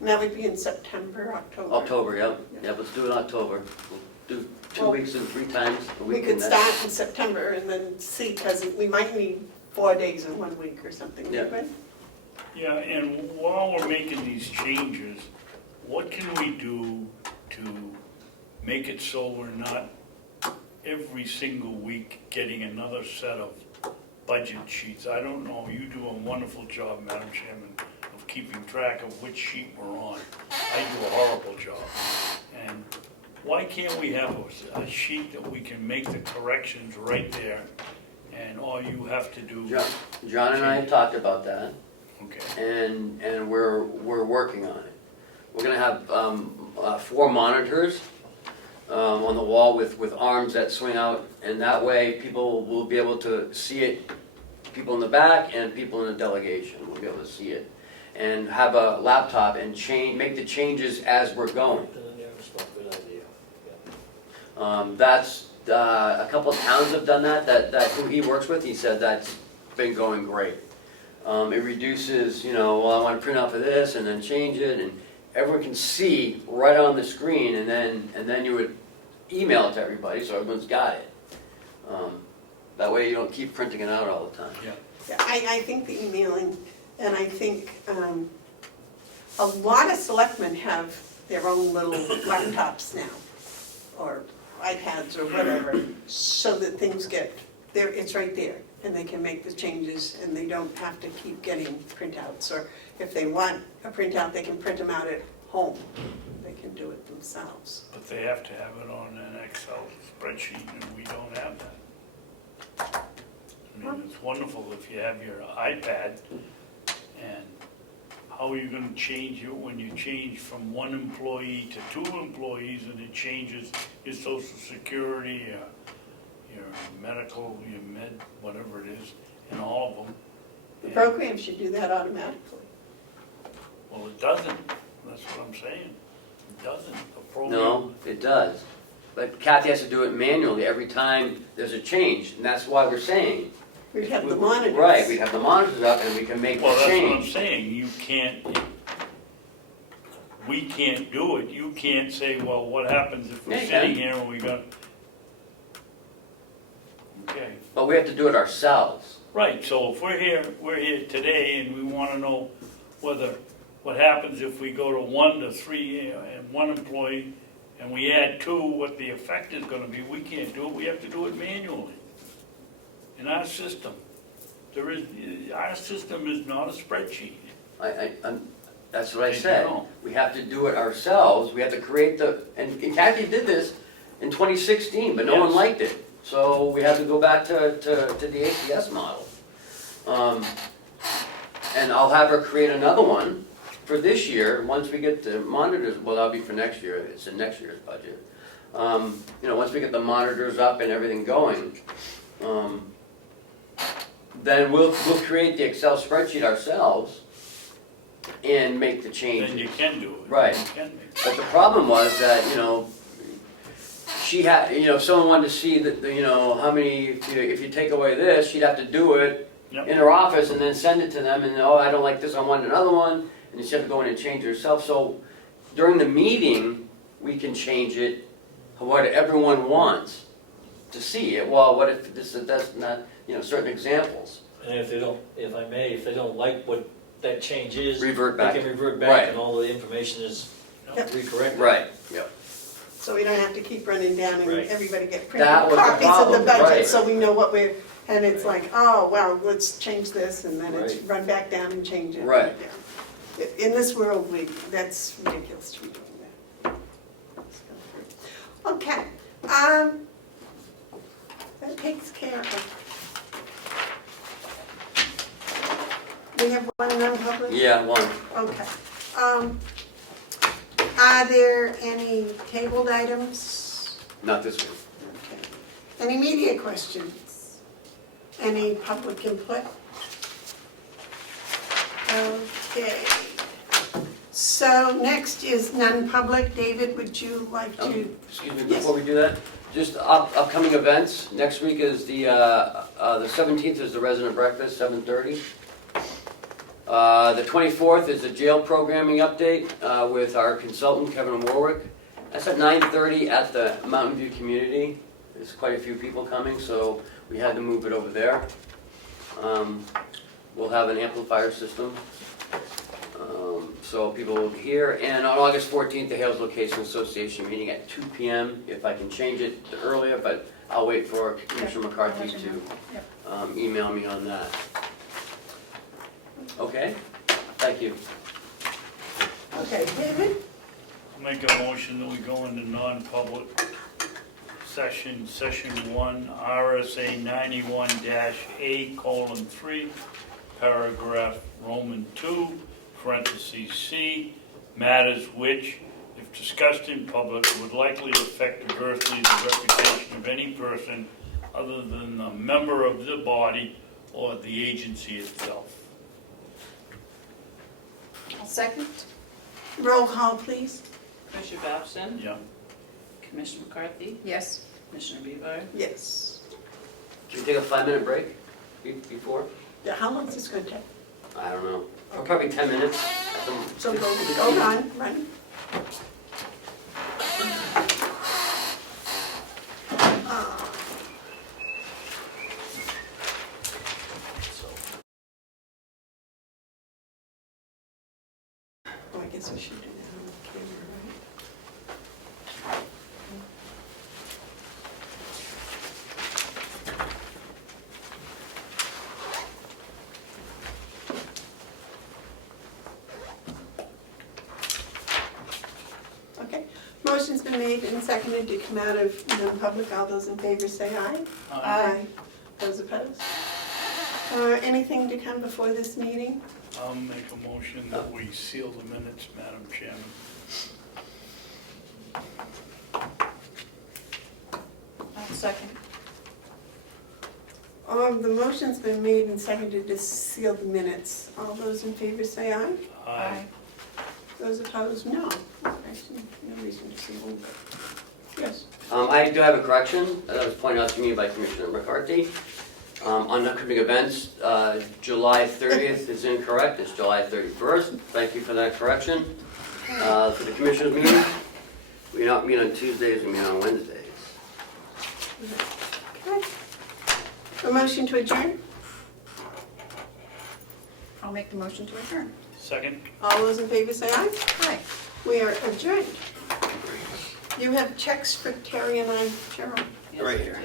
And that would be in September, October. October, yep. Yep, let's do it in October. We'll do 2 Well, weeks and 3 times a week. We could and that- start in September and then see, because we might need 4 days in 1 week or something. Yeah. Right? Yeah, and while we're making these changes, what can we do to make it so we're not every single week getting another set of budget sheets? I don't know, you do a wonderful job, Madam Chairman, of keeping track of which sheet we're on. I do a horrible job. And why can't we have a sheet that we can make the corrections right there, and all you have to do? John and I have talked about that. Okay. And we're working on it. We're gonna have 4 monitors on the wall with arms that swing out, and that way people will be able to see it. People in the back and people in the delegation will be able to see it, and have a laptop and make the changes as we're going. Good idea. That's a couple of towns have done that who he works with. He said that's been going great. It reduces, you know, well, I want to print out for this and then change it, and everyone can see right on the screen, and then you would email it to everybody so everyone's got it. That way you don't keep printing it out all the time. Yeah. Yeah, I think the emailing, and I think a lot of selectmen have their own little laptops now, or iPads or whatever, so that things get, there, it's right there, and they can make the changes, and they don't have to keep getting printouts, or if they want a printout, they can print them out at home. They can do it themselves. But they have to have it on an Excel spreadsheet, and we don't have that. I mean, it's wonderful if you have your iPad, and how are you gonna change it when you change from 1 employee to 2 employees, and it changes your social security, your medical, your med, whatever it is, and all of them. The And- program should do that automatically. Well, it doesn't, that's what I'm saying. It doesn't, the program. No, it does. But Kathy has to do it manually every time there's a change, and that's why we're saying. We'd have the monitors. Right, we'd have the monitors up and we can make Well, the that's what I'm change. saying, we can't do it, you can't say, well, what happens if we're Yeah, you sitting can. here and we got. Okay, But we have to do it ourselves. right, so if we're here today and we wanna know what happens if we go to 1 to 3 and 1 employee, and we add 2, what the effect is gonna be, we can't do it, we have to do it manually. In our system, our system is not a spreadsheet. That's what I They said. don't. We have to do it ourselves. We have to create and Kathy did this in 2016, but no one Yes. liked it. So we had to go back to the ACS model. And I'll have her create another one for this year, once we get the monitors, well, that'll be for next year, it's in next year's budget. You know, once we get the monitors up and everything going, then we'll create the Excel spreadsheet ourselves and make the changes. Then you can do it. Right. You can make it. But the problem was that, you know, she had, you know, if someone wanted to see that, you know, how many, if you take away this, she'd have to do it Yep. in her office and then send it to them, and, oh, I don't like this, I want another one, and then she had to go in and change it herself. So during the meeting, we can change it, what everyone wants to see it. Well, what if that's not, you know, certain examples. And if they don't, if I may, if they don't like what that change is, Revert back. they can revert Right. back and all the information is Yep. recorrected. Right, yep. So we don't have to keep running down and Right. everybody get That printed was the copies of problem, the budget, right. so we know what we're, and it's like, oh, well, let's change this, and then it's Right. run back down and change it. Right. Yeah. In this world, that's ridiculous to be doing that. Let's go through. Okay, that takes care of. We have one non-public? Yeah, one. Okay. Are there any tabled items? Not this one. Okay. Any media questions? Any public input? Okay. So next is non-public. David, would you like to? Excuse me, Yes. before we do that, just upcoming events. Next week is the 17th is the resident breakfast, 7:30. The 24th is the jail programming update with our consultant, Kevin Warwick. That's at 9:30 at the Mountain View Community. There's quite a few people coming, so we had to move it over there. We'll have an amplifier system, so people will hear. And on August 14th, the Hales Location Association meeting at 2 p.m. If I can change it earlier, but I'll wait for Commissioner McCarthy to email me on that. Okay, thank you. Okay, David? I'll make a motion that we go into non-public session 1, RSA 91-A:3, paragraph Roman 2, parentheses C, matters which, if discussed in public, would likely affect adversely the reputation of any person other than a member of the body or the agency itself. I'll second. Roll call, please. Commissioner Babson, Yeah. Commissioner McCarthy, Yes. Commissioner Bevard. Yes. Should we take a 5-minute break before? How long is this going to take? I don't know. Probably 10 minutes. So go on, run. Oh, I guess we should do that on the camera, right? Okay, motion's been made and seconded to come out of non-public. All those in favor say aye. Aye. Those opposed? Anything to come before this meeting? I'll make a motion that we seal the minutes, Madam Chairman. I'll second. The motion's been made and seconded to seal the minutes. All those in favor say aye. Aye. Those opposed, no. Actually, no reason to seal them, but yes. I do have a correction that was pointed out to me by Commissioner McCarthy. On upcoming events, July 30th is incorrect, it's July 31st. Thank you for that correction. For the commissioners meeting, we don't meet on Tuesdays, we meet on Wednesdays. Okay. A motion to adjourn? I'll make the motion to adjourn. Second? All those in favor say aye. Aye. We are adjourned. You have checks for Terry and I, Cheryl? Yes, Right I here. do.